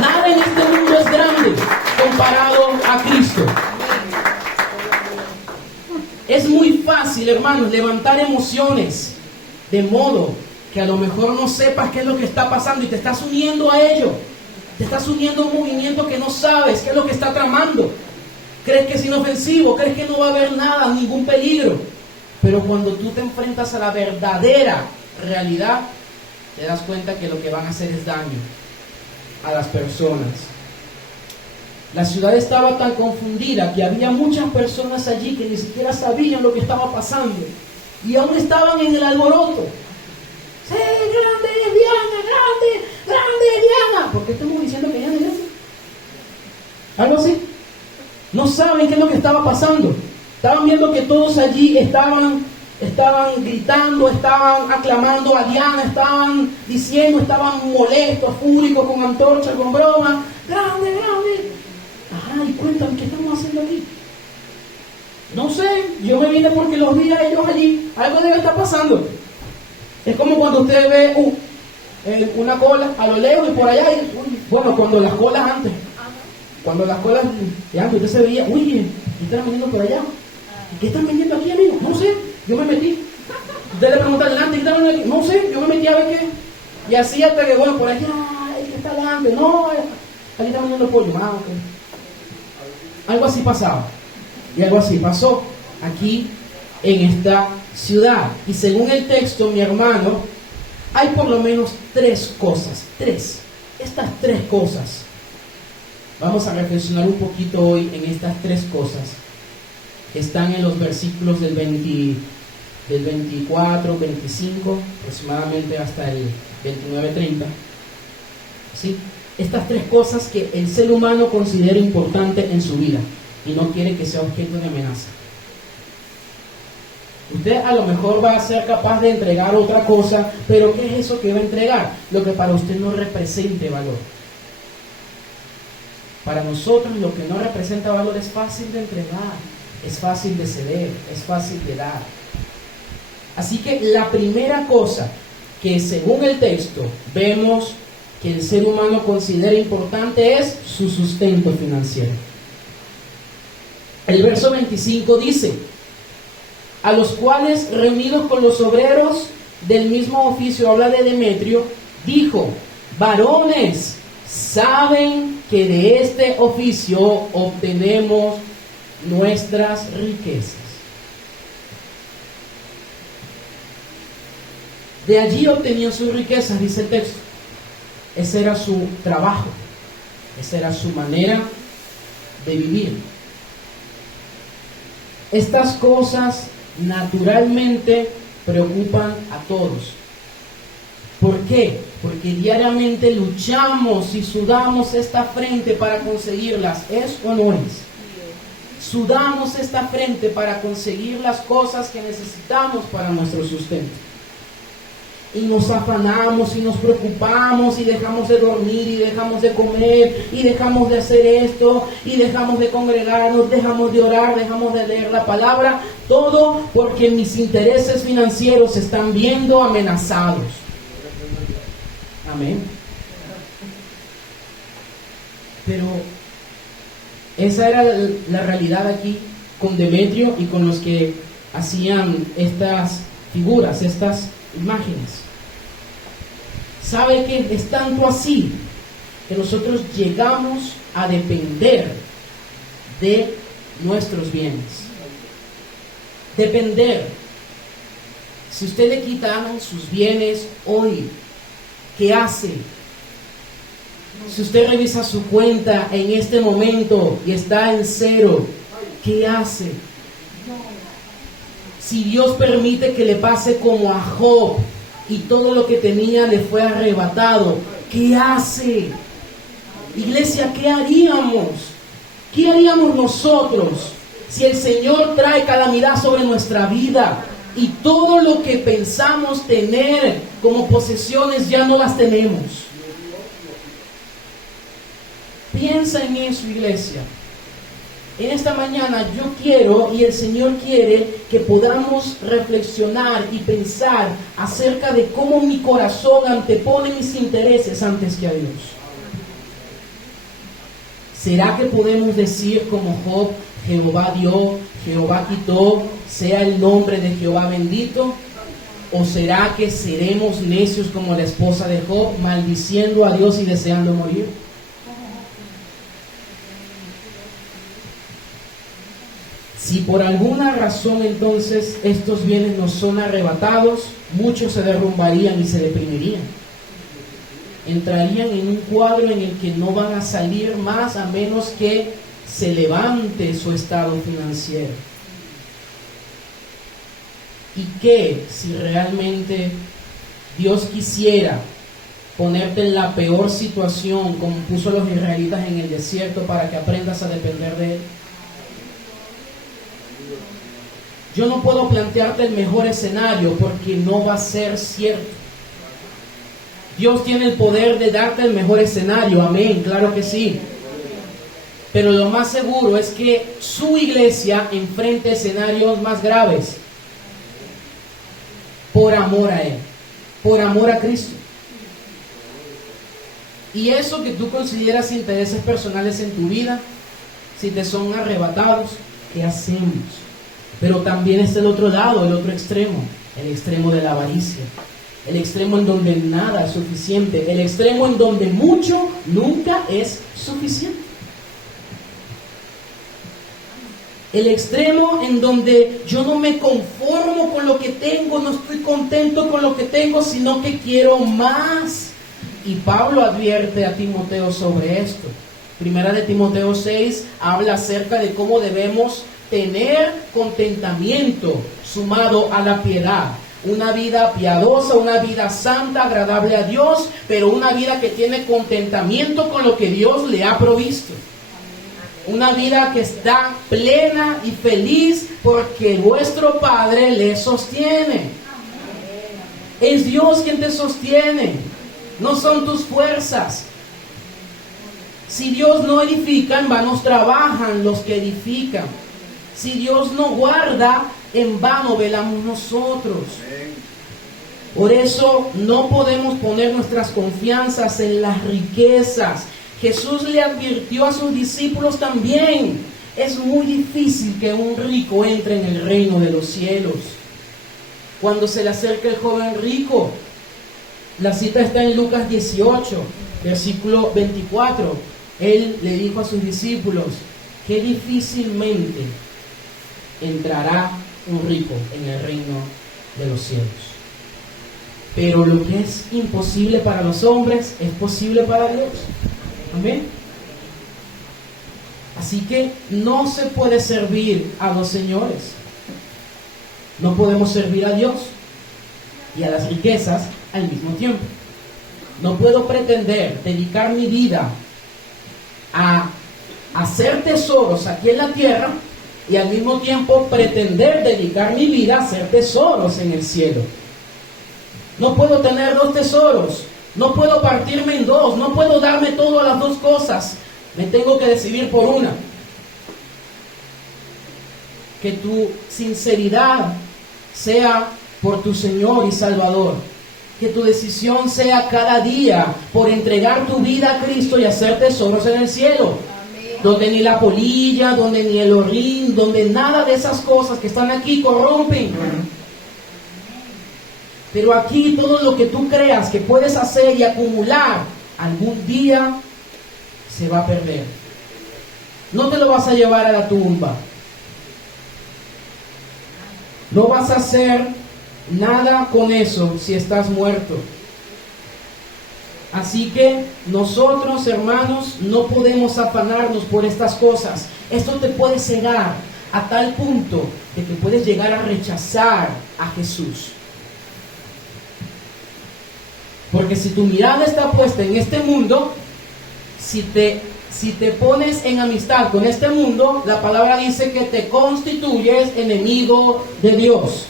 Nada en este mundo es grande comparado a Cristo. Es muy fácil, hermanos, levantar emociones de modo que a lo mejor no sepas qué es lo que está pasando y te estás uniendo a ello. Te estás uniendo a un movimiento que no sabes qué es lo que está tramando. Crees que es inofensivo, crees que no va a haber nada, ningún peligro. Pero cuando tú te enfrentas a la verdadera realidad, te das cuenta que lo que van a hacer es daño a las personas. La ciudad estaba tan confundida que había muchas personas allí que ni siquiera sabían lo que estaba pasando y aún estaban en el alboroto. ¡Sí, grande es Diana! ¡Grande es Diana! ¿Por qué estamos diciendo que Diana es Diana? ¿Algo así? No saben qué es lo que estaba pasando. Estaban viendo que todos allí estaban gritando, estaban aclamando a Diana, estaban diciendo, estaban molestos, fúricos, con antorchas, con bromas. ¡Grande, grande! Ajá, y cuéntame, ¿qué estamos haciendo aquí? No sé, yo me vine porque los vi a ellos allí. Algo debe estar pasando. Es como cuando usted ve una cola a lo lejos y por allá, bueno, cuando las colas antes, de antes usted se veía, uy, ¿qué están vendiendo por allá? ¿Qué están vendiendo aquí, amigo? No sé, yo me metí. Usted le pregunta adelante, ¿qué están vendiendo aquí? No sé, yo me metí a ver qué. Y así hasta que, bueno, por allá, ¿qué está adelante? No, aquí están vendiendo pollo. Ah, ok. Algo así pasaba. Y algo así pasó aquí en esta ciudad. Y según el texto, mi hermano, hay por lo menos tres cosas. Estas tres cosas. Vamos a reflexionar un poquito hoy en estas tres cosas. Están en los versículos del 24, 25, aproximadamente hasta el 29, 30. ¿Sí? Estas tres cosas que el ser humano considera importante en su vida y no quiere que sea objeto de amenaza. Usted a lo mejor va a ser capaz de entregar otra cosa, pero ¿qué es eso que va a entregar? Lo que para usted no represente valor. Para nosotros lo que no representa valor es fácil de entregar, es fácil de ceder, es fácil de dar. Así que la primera cosa que según el texto vemos que el ser humano considera importante es su sustento financiero. El verso 25 dice: a los cuales, reunidos con los obreros del mismo oficio, habla de Demetrio, dijo: varones, saben que de este oficio obtenemos nuestras riquezas. De allí obtenían sus riquezas, dice el texto. Ese era su trabajo. Esa era su manera de vivir. Estas cosas naturalmente preocupan a todos. ¿Por qué? Porque diariamente luchamos y sudamos esta frente para conseguirlas. ¿Es o no es? Sudamos esta frente para conseguir las cosas que necesitamos para nuestro sustento. Y nos afanamos y nos preocupamos y dejamos de dormir y dejamos de comer y dejamos de hacer esto y dejamos de congregarnos, dejamos de orar, dejamos de leer la palabra. Todo porque mis intereses financieros se están viendo amenazados. Amén. Pero esa era la realidad aquí con Demetrio y con los que hacían estas figuras, estas imágenes. ¿Sabe que es tanto así que nosotros llegamos a depender de nuestros bienes? Depender. Si usted le quitaran sus bienes hoy, ¿qué hace? Si usted revisa su cuenta en este momento y está en cero, ¿qué hace? Si Dios permite que le pase como a Job y todo lo que tenía le fue arrebatado, ¿qué hace? Iglesia, ¿qué haríamos? ¿Qué haríamos nosotros si el Señor trae calamidad sobre nuestra vida y todo lo que pensamos tener como posesiones ya no las tenemos? Piensa en eso, iglesia. En esta mañana yo quiero y el Señor quiere que podamos reflexionar y pensar acerca de cómo mi corazón antepone mis intereses antes que a Dios. ¿Será que podemos decir como Job, Jehová dio, Jehová quitó, sea el nombre de Jehová bendito? ¿O será que seremos necios como la esposa de Job, maldiciendo a Dios y deseando morir? Si por alguna razón entonces estos bienes nos son arrebatados, muchos se derrumbarían y se deprimirían. Entrarían en un cuadro en el que no van a salir más a menos que se levante su estado financiero. ¿Y qué si realmente Dios quisiera ponerte en la peor situación como puso a los israelitas en el desierto para que aprendas a depender de Él? Yo no puedo plantearte el mejor escenario porque no va a ser cierto. Dios tiene el poder de darte el mejor escenario, amén, claro que sí. Pero lo más seguro es que su iglesia enfrente escenarios más graves por amor a Él, por amor a Cristo. Y eso que tú consideras intereses personales en tu vida, si te son arrebatados, ¿qué hacemos? Pero también está el otro lado, el otro extremo, el extremo de la avaricia, el extremo en donde nada es suficiente, el extremo en donde mucho nunca es suficiente. El extremo en donde yo no me conformo con lo que tengo, no estoy contento con lo que tengo, sino que quiero más. Y Pablo advierte a Timoteo sobre esto. Primera de Timoteo 6 habla acerca de cómo debemos tener contentamiento sumado a la piedad. Una vida piadosa, una vida santa, agradable a Dios, pero una vida que tiene contentamiento con lo que Dios le ha provisto. Una vida que está plena y feliz porque vuestro Padre le sostiene. Es Dios quien te sostiene, no son tus fuerzas. Si Dios no edifica, en vano trabajan los que edifican. Si Dios no guarda, en vano velamos nosotros. Por eso no podemos poner nuestras confianzas en las riquezas. Jesús le advirtió a sus discípulos también. Es muy difícil que un rico entre en el reino de los cielos. Cuando se le acerca el joven rico, la cita está en Lucas 18, versículo 24. Él le dijo a sus discípulos que difícilmente entrará un rico en el reino de los cielos. Pero lo que es imposible para los hombres es posible para Dios. Amén. Así que no se puede servir a dos señores. No podemos servir a Dios y a las riquezas al mismo tiempo. No puedo pretender dedicar mi vida a hacer tesoros aquí en la tierra y al mismo tiempo pretender dedicar mi vida a hacer tesoros en el cielo. No puedo tener dos tesoros, no puedo partirme en dos, no puedo darme todo a las dos cosas. Me tengo que decidir por una. Que tu sinceridad sea por tu Señor y Salvador. Que tu decisión sea cada día por entregar tu vida a Cristo y hacer tesoros en el cielo. Amén. Donde ni la polilla, donde ni el orín, donde nada de esas cosas que están aquí corrompen. Pero aquí todo lo que tú creas que puedes hacer y acumular, algún día se va a perder. No te lo vas a llevar a la tumba. No vas a hacer nada con eso si estás muerto. Así que nosotros, hermanos, no podemos afanarnos por estas cosas. Esto te puede cegar a tal punto de que puedes llegar a rechazar a Jesús. Porque si tu mirada está puesta en este mundo, si te pones en amistad con este mundo, la palabra dice que te constituyes enemigo de Dios.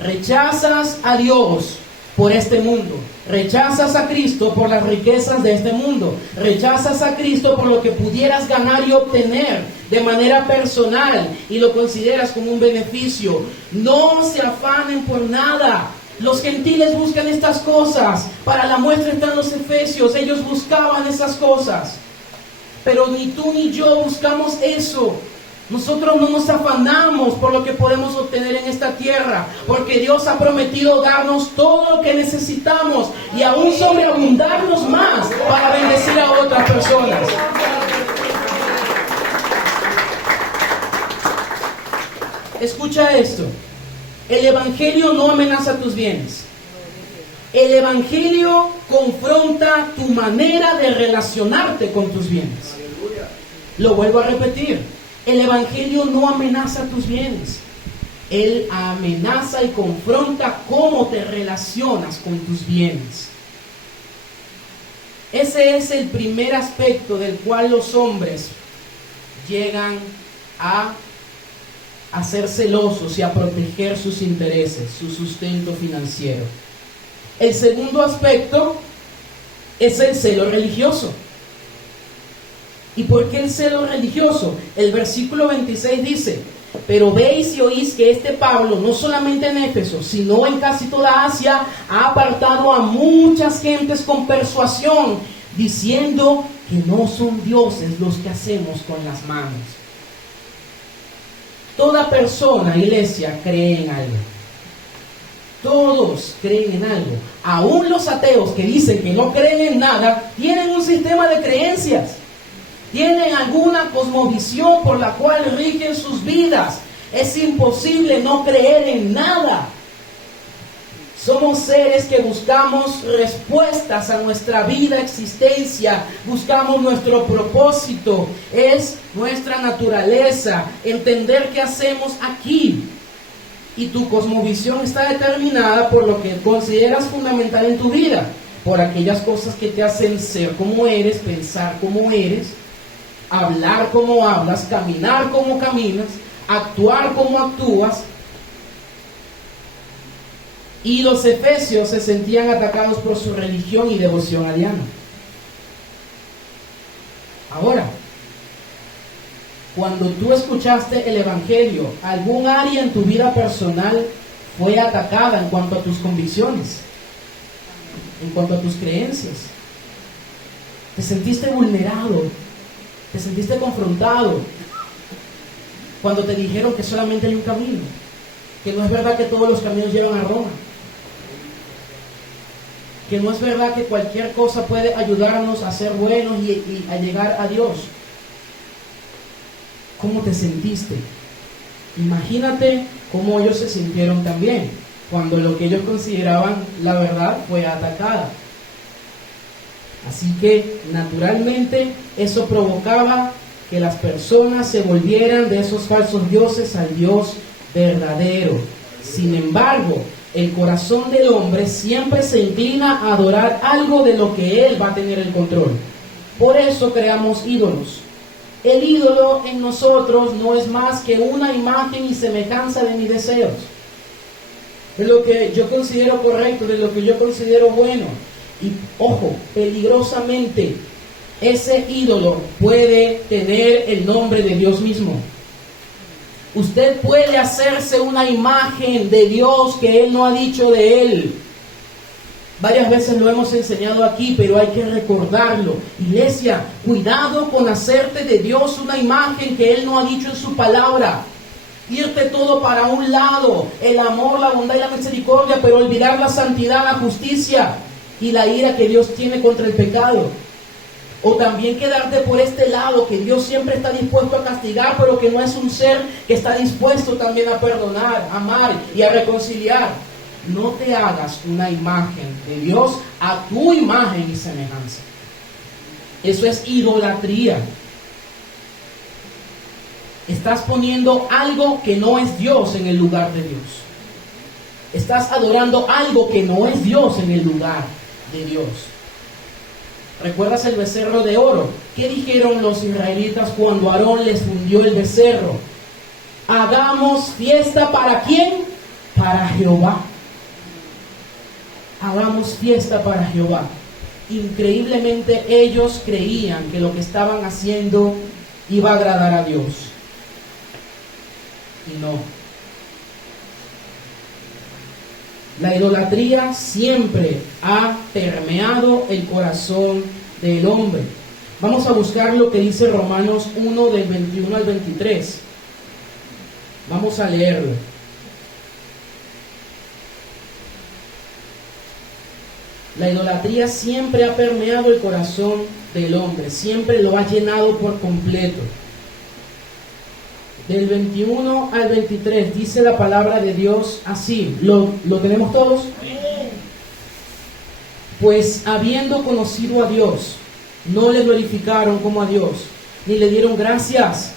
Rechazas a Dios por este mundo. Rechazas a Cristo por las riquezas de este mundo. Rechazas a Cristo por lo que pudieras ganar y obtener de manera personal y lo consideras como un beneficio. No se afanen por nada. Los gentiles buscan estas cosas. Para la muestra están los efesios. Ellos buscaban esas cosas. Pero ni tú ni yo buscamos eso. Nosotros no nos afanamos por lo que podemos obtener en esta tierra, porque Dios ha prometido darnos todo lo que necesitamos y aún sobreabundarnos más para bendecir a otras personas. Escucha esto. El Evangelio no amenaza tus bienes. El Evangelio confronta tu manera de relacionarte con tus bienes. Lo vuelvo a repetir. El Evangelio no amenaza tus bienes. Él amenaza y confronta cómo te relacionas con tus bienes. Ese es el primer aspecto del cual los hombres llegan a ser celosos y a proteger sus intereses, su sustento financiero. El segundo aspecto es el celo religioso. ¿Y por qué el celo religioso? El versículo 26 dice: pero veis y oís que este Pablo, no solamente en Éfeso, sino en casi toda Asia, ha apartado a muchas gentes con persuasión, diciendo que no son dioses los que hacemos con las manos. Toda persona, iglesia, cree en algo. Todos creen en algo. Aún los ateos que dicen que no creen en nada, tienen un sistema de creencias. Tienen alguna cosmovisión por la cual rigen sus vidas. Es imposible no creer en nada. Somos seres que buscamos respuestas a nuestra vida, existencia. Buscamos nuestro propósito. Es nuestra naturaleza entender qué hacemos aquí. Y tu cosmovisión está determinada por lo que consideras fundamental en tu vida. Por aquellas cosas que te hacen ser como eres, pensar como eres, hablar como hablas, caminar como caminas, actuar como actúas. Y los efesios se sentían atacados por su religión y devoción a Diana. Ahora, cuando tú escuchaste el Evangelio, ¿algún área en tu vida personal fue atacada en cuanto a tus convicciones? En cuanto a tus creencias. ¿Te sentiste vulnerado? ¿Te sentiste confrontado cuando te dijeron que solamente hay un camino? Que no es verdad que todos los caminos llevan a Roma. Que no es verdad que cualquier cosa puede ayudarnos a ser buenos y a llegar a Dios. ¿Cómo te sentiste? Imagínate cómo ellos se sintieron también cuando lo que ellos consideraban la verdad fue atacada. Así que naturalmente eso provocaba que las personas se volvieran de esos falsos dioses al Dios verdadero. Sin embargo, el corazón del hombre siempre se inclina a adorar algo de lo que él va a tener el control. Por eso creamos ídolos. El ídolo en nosotros no es más que una imagen y semejanza de mis deseos, de lo que yo considero correcto, de lo que yo considero bueno. Y ojo, peligrosamente, ese ídolo puede tener el nombre de Dios mismo. Usted puede hacerse una imagen de Dios que Él no ha dicho de Él. Varias veces lo hemos enseñado aquí, pero hay que recordarlo. Iglesia, cuidado con hacerte de Dios una imagen que Él no ha dicho en su palabra. Irte todo para un lado, el amor, la bondad y la misericordia, pero olvidar la santidad, la justicia y la ira que Dios tiene contra el pecado. O también quedarte por este lado, que Dios siempre está dispuesto a castigar, pero que no es un ser que está dispuesto también a perdonar, a amar y a reconciliar. No te hagas una imagen de Dios a tu imagen y semejanza. Eso es idolatría. Estás poniendo algo que no es Dios en el lugar de Dios. Estás adorando algo que no es Dios en el lugar de Dios. ¿Recuerdas el becerro de oro? ¿Qué dijeron los israelitas cuando Aarón les fundió el becerro? Hagamos fiesta, ¿para quién? Para Jehová. Hagamos fiesta para Jehová. Increíblemente ellos creían que lo que estaban haciendo iba a agradar a Dios. Y no. La idolatría siempre ha permeado el corazón del hombre. Vamos a buscar lo que dice Romanos 1 del 21 al 23. Vamos a leerlo. La idolatría siempre ha permeado el corazón del hombre, siempre lo ha llenado por completo. Del 21 al 23 dice la palabra de Dios así. ¿Lo tenemos todos? Pues habiendo conocido a Dios, no le glorificaron como a Dios, ni le dieron gracias,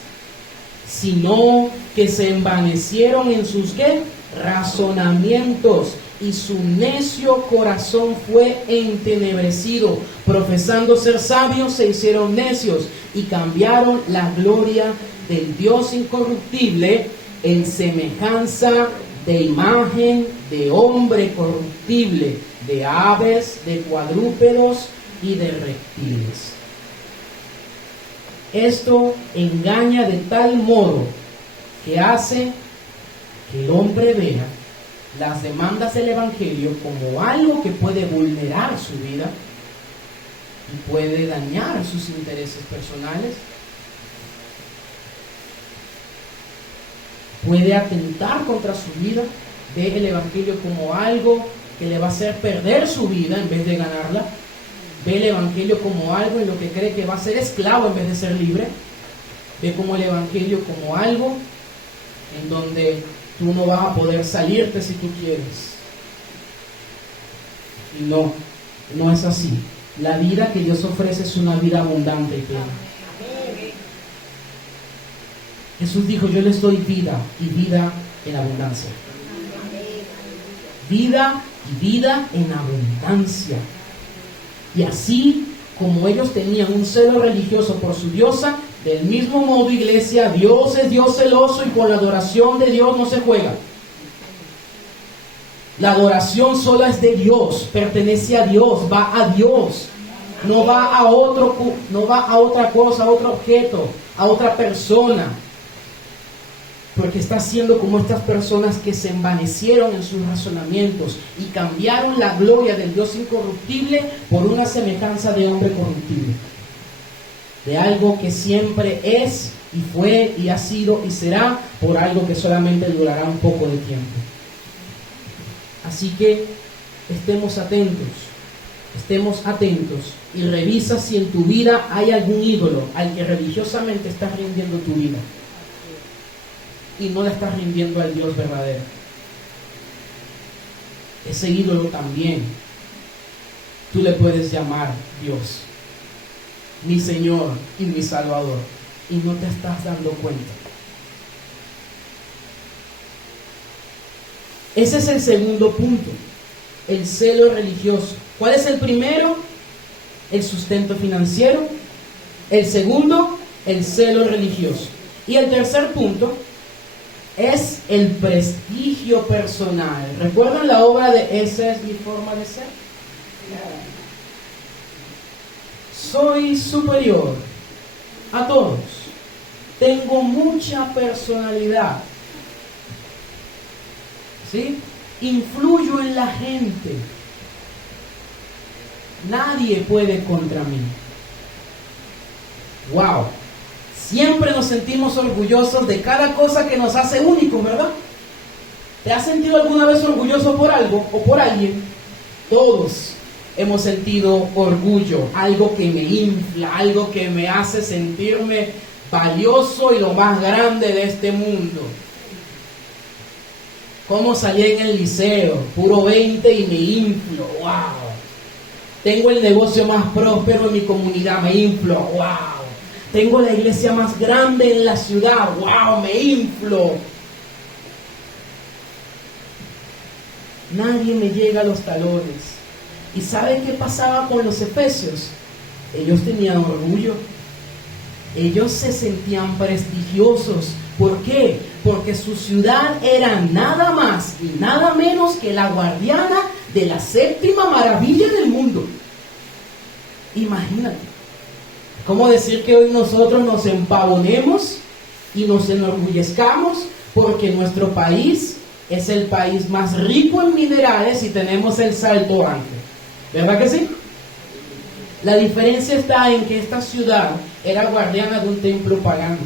sino que se envanecieron en sus ¿qué? Razonamientos, y su necio corazón fue entenebrecido. Profesando ser sabios, se hicieron necios y cambiaron la gloria del Dios incorruptible en semejanza de imagen de hombre corruptible, de aves, de cuadrúpedos y de reptiles. Esto engaña de tal modo que hace que el hombre vea las demandas del Evangelio como algo que puede vulnerar su vida y puede dañar sus intereses personales, puede atentar contra su vida. Ve el Evangelio como algo que le va a hacer perder su vida en vez de ganarla. Ve el Evangelio como algo en lo que cree que va a ser esclavo en vez de ser libre. Ve como el Evangelio como algo en donde tú no vas a poder salirte si tú quieres. Y no es así. La vida que Dios ofrece es una vida abundante y plena. Jesús dijo: yo les doy vida y vida en abundancia. Vida y vida en abundancia. Y así como ellos tenían un celo religioso por su diosa, del mismo modo, iglesia, Dios es Dios celoso y con la adoración de Dios no se juega. La adoración sola es de Dios, pertenece a Dios, va a Dios. No va a otra cosa, a otro objeto, a otra persona. Porque está siendo como estas personas que se envanecieron en sus razonamientos y cambiaron la gloria del Dios incorruptible por una semejanza de hombre corruptible. De algo que siempre es y fue y ha sido y será, por algo que solamente durará un poco de tiempo. Así que estemos atentos y revisa si en tu vida hay algún ídolo al que religiosamente estás rindiendo tu vida y no le estás rindiendo al Dios verdadero. Ese ídolo también tú le puedes llamar Dios, mi Señor y mi Salvador. y no te estás dando cuenta. Ese es el segundo punto, el celo religioso. ¿Cuál es el primero? El sustento financiero. El segundo, el celo religioso. Y el tercer punto es el prestigio personal. ¿Recuerdan la obra de Esa es mi forma de ser? Soy superior a todos. Tengo mucha personalidad. ¿Sí? Influyo en la gente. Nadie puede contra mí. ¡Wow! Siempre nos sentimos orgullosos de cada cosa que nos hace únicos, ¿verdad? ¿Te has sentido alguna vez orgulloso por algo o por alguien? Todos hemos sentido orgullo, algo que me infla, algo que me hace sentirme valioso y lo más grande de este mundo. ¿Cómo salí en el liceo? Puro 20 y me inflo, ¡wow! Tengo el negocio más próspero en mi comunidad, me inflo, ¡wow! Tengo la iglesia más grande en la ciudad, ¡wow! Me inflo. Nadie me llega a los talones. ¿Y sabe qué pasaba con los efesios? Ellos tenían orgullo. Ellos se sentían prestigiosos. ¿Por qué? Porque su ciudad era nada más y nada menos que la guardiana de la séptima maravilla del mundo. Imagínate. ¿Cómo decir que hoy nosotros nos empavonemos y nos enorgullezcamos porque nuestro país es el país más rico en minerales y tenemos el Salto Ángel? ¿Verdad que sí? La diferencia está en que esta ciudad era guardiana de un templo pagano.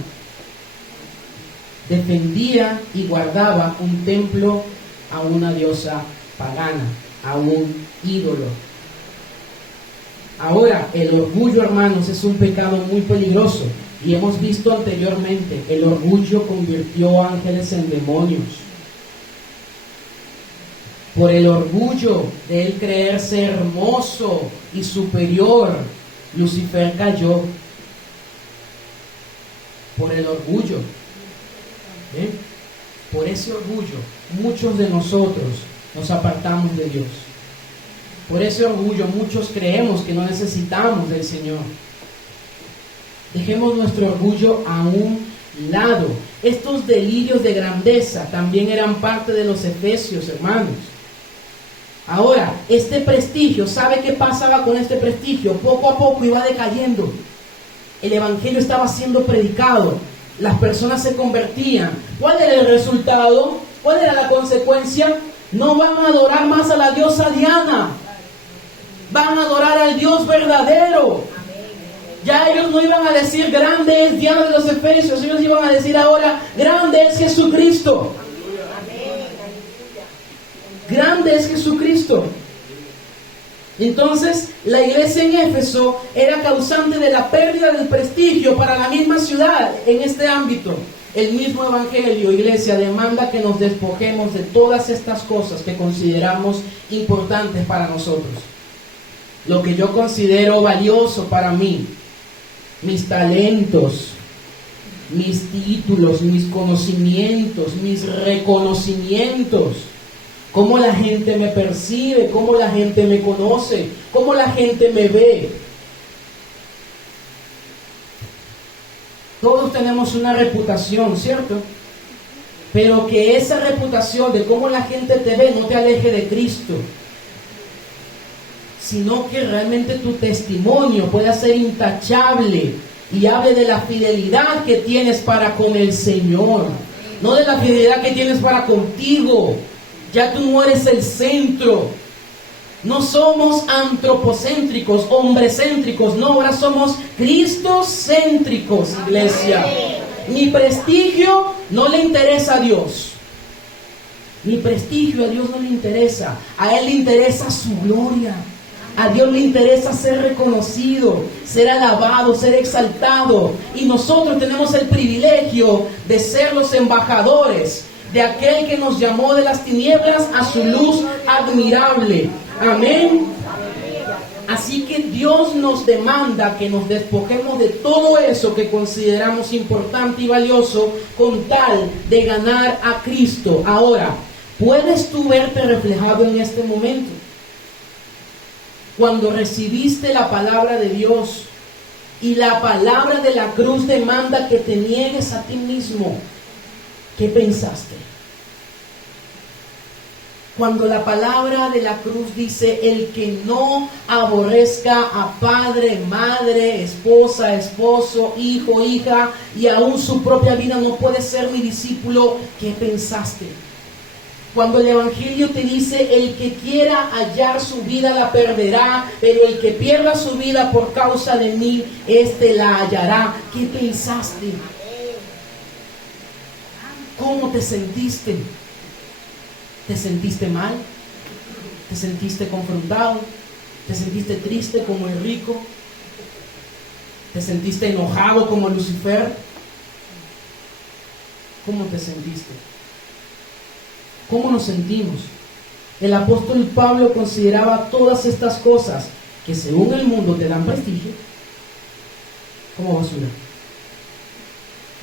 Defendía y guardaba un templo a una diosa pagana, a un ídolo. Ahora, el orgullo, hermanos, es un pecado muy peligroso. Y hemos visto anteriormente, el orgullo convirtió ángeles en demonios. Por el orgullo de él creerse hermoso y superior, Lucifer cayó. Por el orgullo. Por ese orgullo, muchos de nosotros nos apartamos de Dios. Por ese orgullo, muchos creemos que no necesitamos del Señor. Dejemos nuestro orgullo a un lado. Estos delirios de grandeza también eran parte de los efesios, hermanos. Ahora, este prestigio, ¿sabe qué pasaba con este prestigio? Poco a poco iba decayendo. El evangelio estaba siendo predicado. Las personas se convertían. ¿Cuál era el resultado? ¿Cuál era la consecuencia? No van a adorar más a la diosa Diana. Van a adorar al Dios verdadero. Ya ellos no iban a decir grande es Diana de los Efesios. Ellos iban a decir ahora grande es Jesucristo. Grande es Jesucristo. Entonces, la iglesia en Éfeso era causante de la pérdida del prestigio para la misma ciudad en este ámbito. El mismo evangelio, iglesia, demanda que nos despojemos de todas estas cosas que consideramos importantes para nosotros. Lo que yo considero valioso para mí, mis talentos, mis títulos, mis conocimientos, mis reconocimientos. Cómo la gente me percibe, cómo la gente me conoce, cómo la gente me ve. Todos tenemos una reputación, ¿cierto? Pero que esa reputación de cómo la gente te ve no te aleje de Cristo, sino que realmente tu testimonio pueda ser intachable y hable de la fidelidad que tienes para con el Señor, no de la fidelidad que tienes para contigo. Ya tú no eres el centro. No somos antropocéntricos, hombrecéntricos. No, ahora somos cristocéntricos, iglesia. Mi prestigio no le interesa a Dios. Mi prestigio a Dios no le interesa. A Él le interesa su gloria. A Dios le interesa ser reconocido, ser alabado, ser exaltado. Y nosotros tenemos el privilegio de ser los embajadores de aquel que nos llamó de las tinieblas a su luz admirable. Amén. Así que Dios nos demanda que nos despojemos de todo eso que consideramos importante y valioso con tal de ganar a Cristo. Ahora, ¿puedes tú verte reflejado en este momento? Cuando recibiste la palabra de Dios y la palabra de la cruz demanda que te niegues a ti mismo, ¿qué pensaste? Cuando la palabra de la cruz dice: el que no aborrezca a padre, madre, esposa, esposo, hijo, hija y aún su propia vida, no puede ser mi discípulo, ¿qué pensaste? Cuando el Evangelio te dice: el que quiera hallar su vida la perderá, pero el que pierda su vida por causa de mí, éste la hallará, ¿qué pensaste? ¿Cómo te sentiste? ¿Te sentiste mal? ¿Te sentiste confrontado? ¿Te sentiste triste como el rico? ¿Te sentiste enojado como Lucifer? ¿Cómo te sentiste? ¿Cómo nos sentimos? El apóstol Pablo consideraba todas estas cosas que según el mundo te dan prestigio como basura.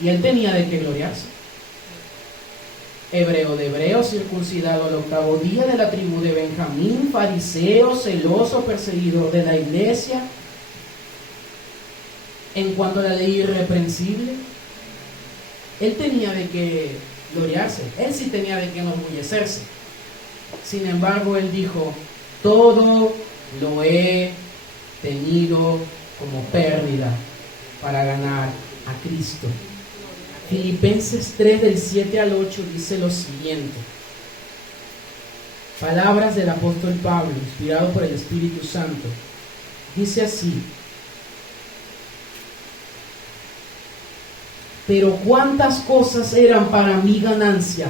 Y él tenía de qué gloriarse. Hebreo de hebreos, circuncidado al 8º día, de la tribu de Benjamín, fariseo, celoso, perseguidor de la iglesia. En cuanto a la ley irreprensible, él tenía de qué gloriarse, él sí tenía de qué enorgullecerse. Sin embargo, él dijo: todo lo he tenido como pérdida para ganar a Cristo. Filipenses 3 del 7 al 8 dice lo siguiente. Palabras del apóstol Pablo, inspirado por el Espíritu Santo. Dice así: pero cuántas cosas eran para mi ganancia,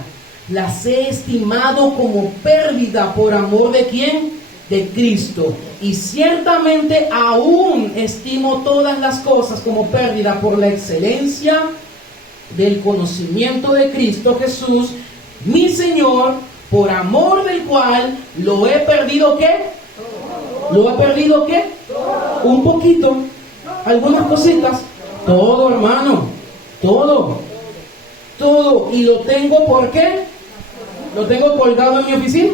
las he estimado como pérdida por amor de ¿quién? De Cristo. Y ciertamente aún estimo todas las cosas como pérdida por la excelencia del conocimiento de Cristo Jesús, mi Señor, por amor del cual lo he perdido ¿qué? ¿Lo he perdido qué? Un poquito, algunas cositas, todo, hermano, todo, y lo tengo, ¿por qué? Lo tengo colgado en mi oficina,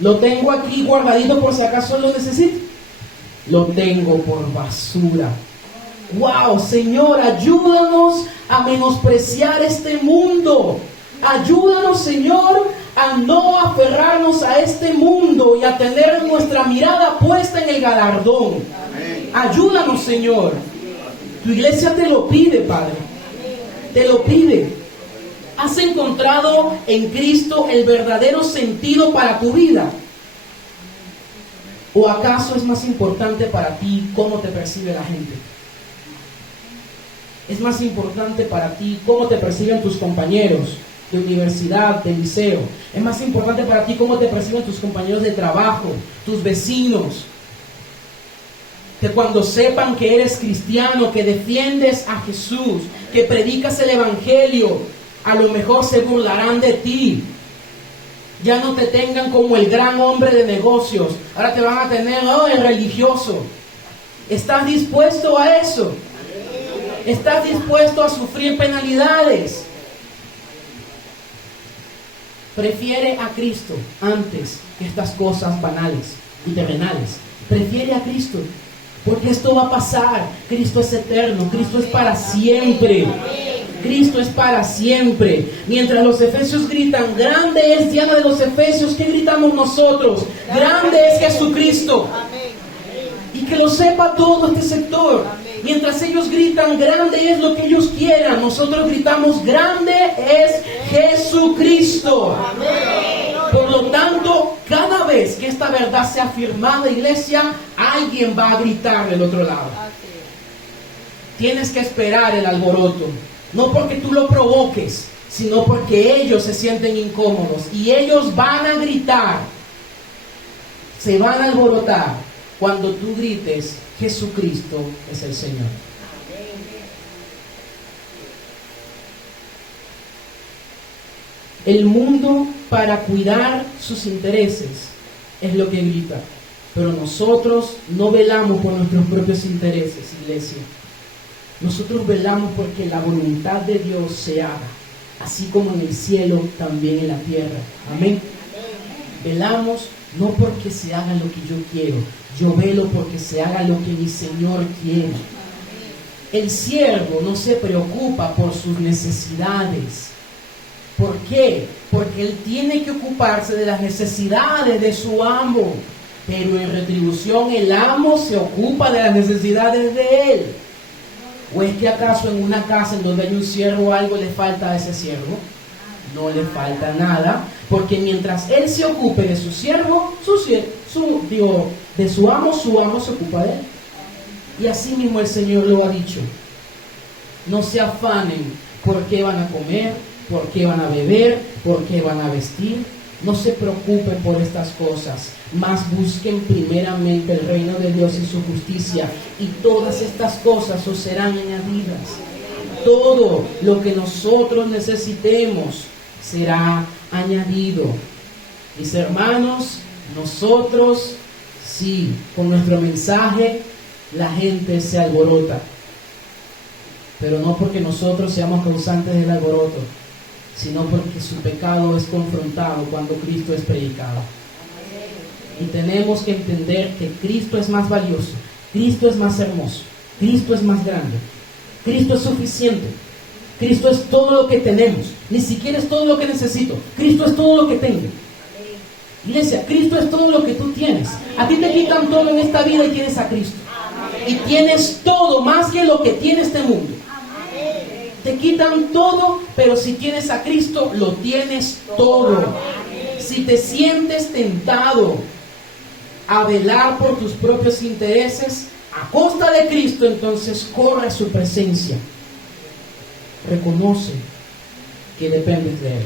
lo tengo aquí guardadito por si acaso lo necesito, lo tengo por basura. Wow, Señor, ayúdanos a menospreciar este mundo. Ayúdanos, Señor, a no aferrarnos a este mundo y a tener nuestra mirada puesta en el galardón. Amén. Ayúdanos, Señor. Tu iglesia te lo pide, Padre. Te lo pide. ¿Has encontrado en Cristo el verdadero sentido para tu vida? ¿O acaso es más importante para ti cómo te percibe la gente? Es más importante para ti cómo te perciben tus compañeros de universidad, de liceo. Es más importante para ti cómo te perciben tus compañeros de trabajo, tus vecinos. Que cuando sepan que eres cristiano, que defiendes a Jesús, que predicas el Evangelio, a lo mejor se burlarán de ti. Ya no te tengan como el gran hombre de negocios. Ahora te van a tener, oh, el religioso. ¿Estás dispuesto a eso? ¿Estás dispuesto a sufrir penalidades? Prefiere a Cristo antes que estas cosas banales y terrenales. Prefiere a Cristo, porque esto va a pasar. Cristo es eterno, Cristo es para siempre. Cristo es para siempre. Mientras los efesios gritan: grande es Diana de los Efesios, ¿qué gritamos nosotros? Grande es Jesucristo. Y que lo sepa todo este sector. Mientras ellos gritan: grande es lo que ellos quieran, nosotros gritamos: grande es Jesucristo. Por lo tanto, cada vez que esta verdad sea afirmada, iglesia, alguien va a gritar del otro lado. Tienes que esperar el alboroto, no porque tú lo provoques, sino porque ellos se sienten incómodos y ellos van a gritar, se van a alborotar cuando tú grites: Jesucristo es el Señor. El mundo, para cuidar sus intereses, es lo que grita. Pero nosotros no velamos por nuestros propios intereses, iglesia. Nosotros velamos porque la voluntad de Dios se haga, así como en el cielo, también en la tierra. Amén. Velamos no porque se haga lo que yo quiero, yo velo porque se haga lo que mi Señor quiere. El siervo no se preocupa por sus necesidades. ¿Por qué? Porque él tiene que ocuparse de las necesidades de su amo. Pero en retribución el amo se ocupa de las necesidades de él. ¿O es que acaso en una casa en donde hay un siervo algo le falta a ese siervo? No le falta nada, porque mientras él se ocupe de su siervo, de su amo se ocupa de él. Y así mismo el Señor lo ha dicho. No se afanen por qué van a comer, por qué van a beber, por qué van a vestir. No se preocupen por estas cosas, mas busquen primeramente el reino de Dios y su justicia, y todas estas cosas os serán añadidas. Todo lo que nosotros necesitemos será añadido. Mis hermanos, nosotros, sí, con nuestro mensaje, la gente se alborota. Pero no porque nosotros seamos causantes del alboroto, sino porque su pecado es confrontado cuando Cristo es predicado. Y tenemos que entender que Cristo es más valioso, Cristo es más hermoso, Cristo es más grande, Cristo es suficiente, Cristo es todo lo que tenemos, ni siquiera es todo lo que necesito, Cristo es todo lo que tengo. Iglesia, Cristo es todo lo que tú tienes. A ti te quitan todo en esta vida y tienes a Cristo. Y tienes todo más que lo que tiene este mundo. Te quitan todo, pero si tienes a Cristo, lo tienes todo. Si te sientes tentado a velar por tus propios intereses a costa de Cristo, entonces corre a su presencia. Reconoce que dependes de Él.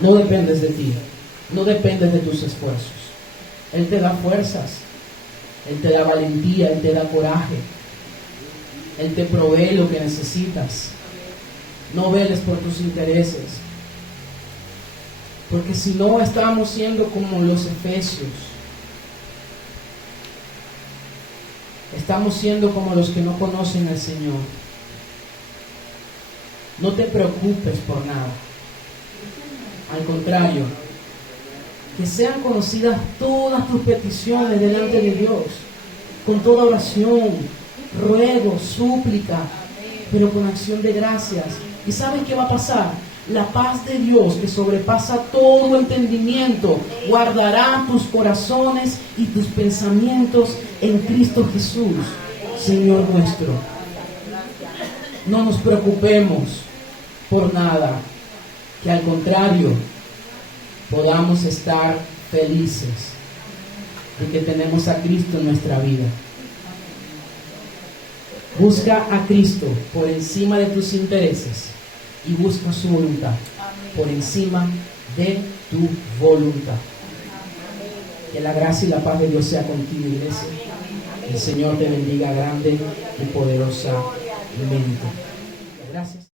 No dependes de ti. No dependes de tus esfuerzos. Él te da fuerzas. Él te da valentía. Él te da coraje. Él te provee lo que necesitas. No veles por tus intereses. Porque si no, estamos siendo como los efesios. Estamos siendo como los que no conocen al Señor. No te preocupes por nada. Al contrario, que sean conocidas todas tus peticiones delante de Dios, con toda oración, ruego, súplica, pero con acción de gracias. ¿Y sabes qué va a pasar? La paz de Dios, que sobrepasa todo entendimiento, guardará tus corazones y tus pensamientos en Cristo Jesús, Señor nuestro. No nos preocupemos por nada, que al contrario, podamos estar felices de que tenemos a Cristo en nuestra vida. Busca a Cristo por encima de tus intereses y busca su voluntad por encima de tu voluntad. Que la gracia y la paz de Dios sea contigo, iglesia. El Señor te bendiga grande y poderosamente. Gracias.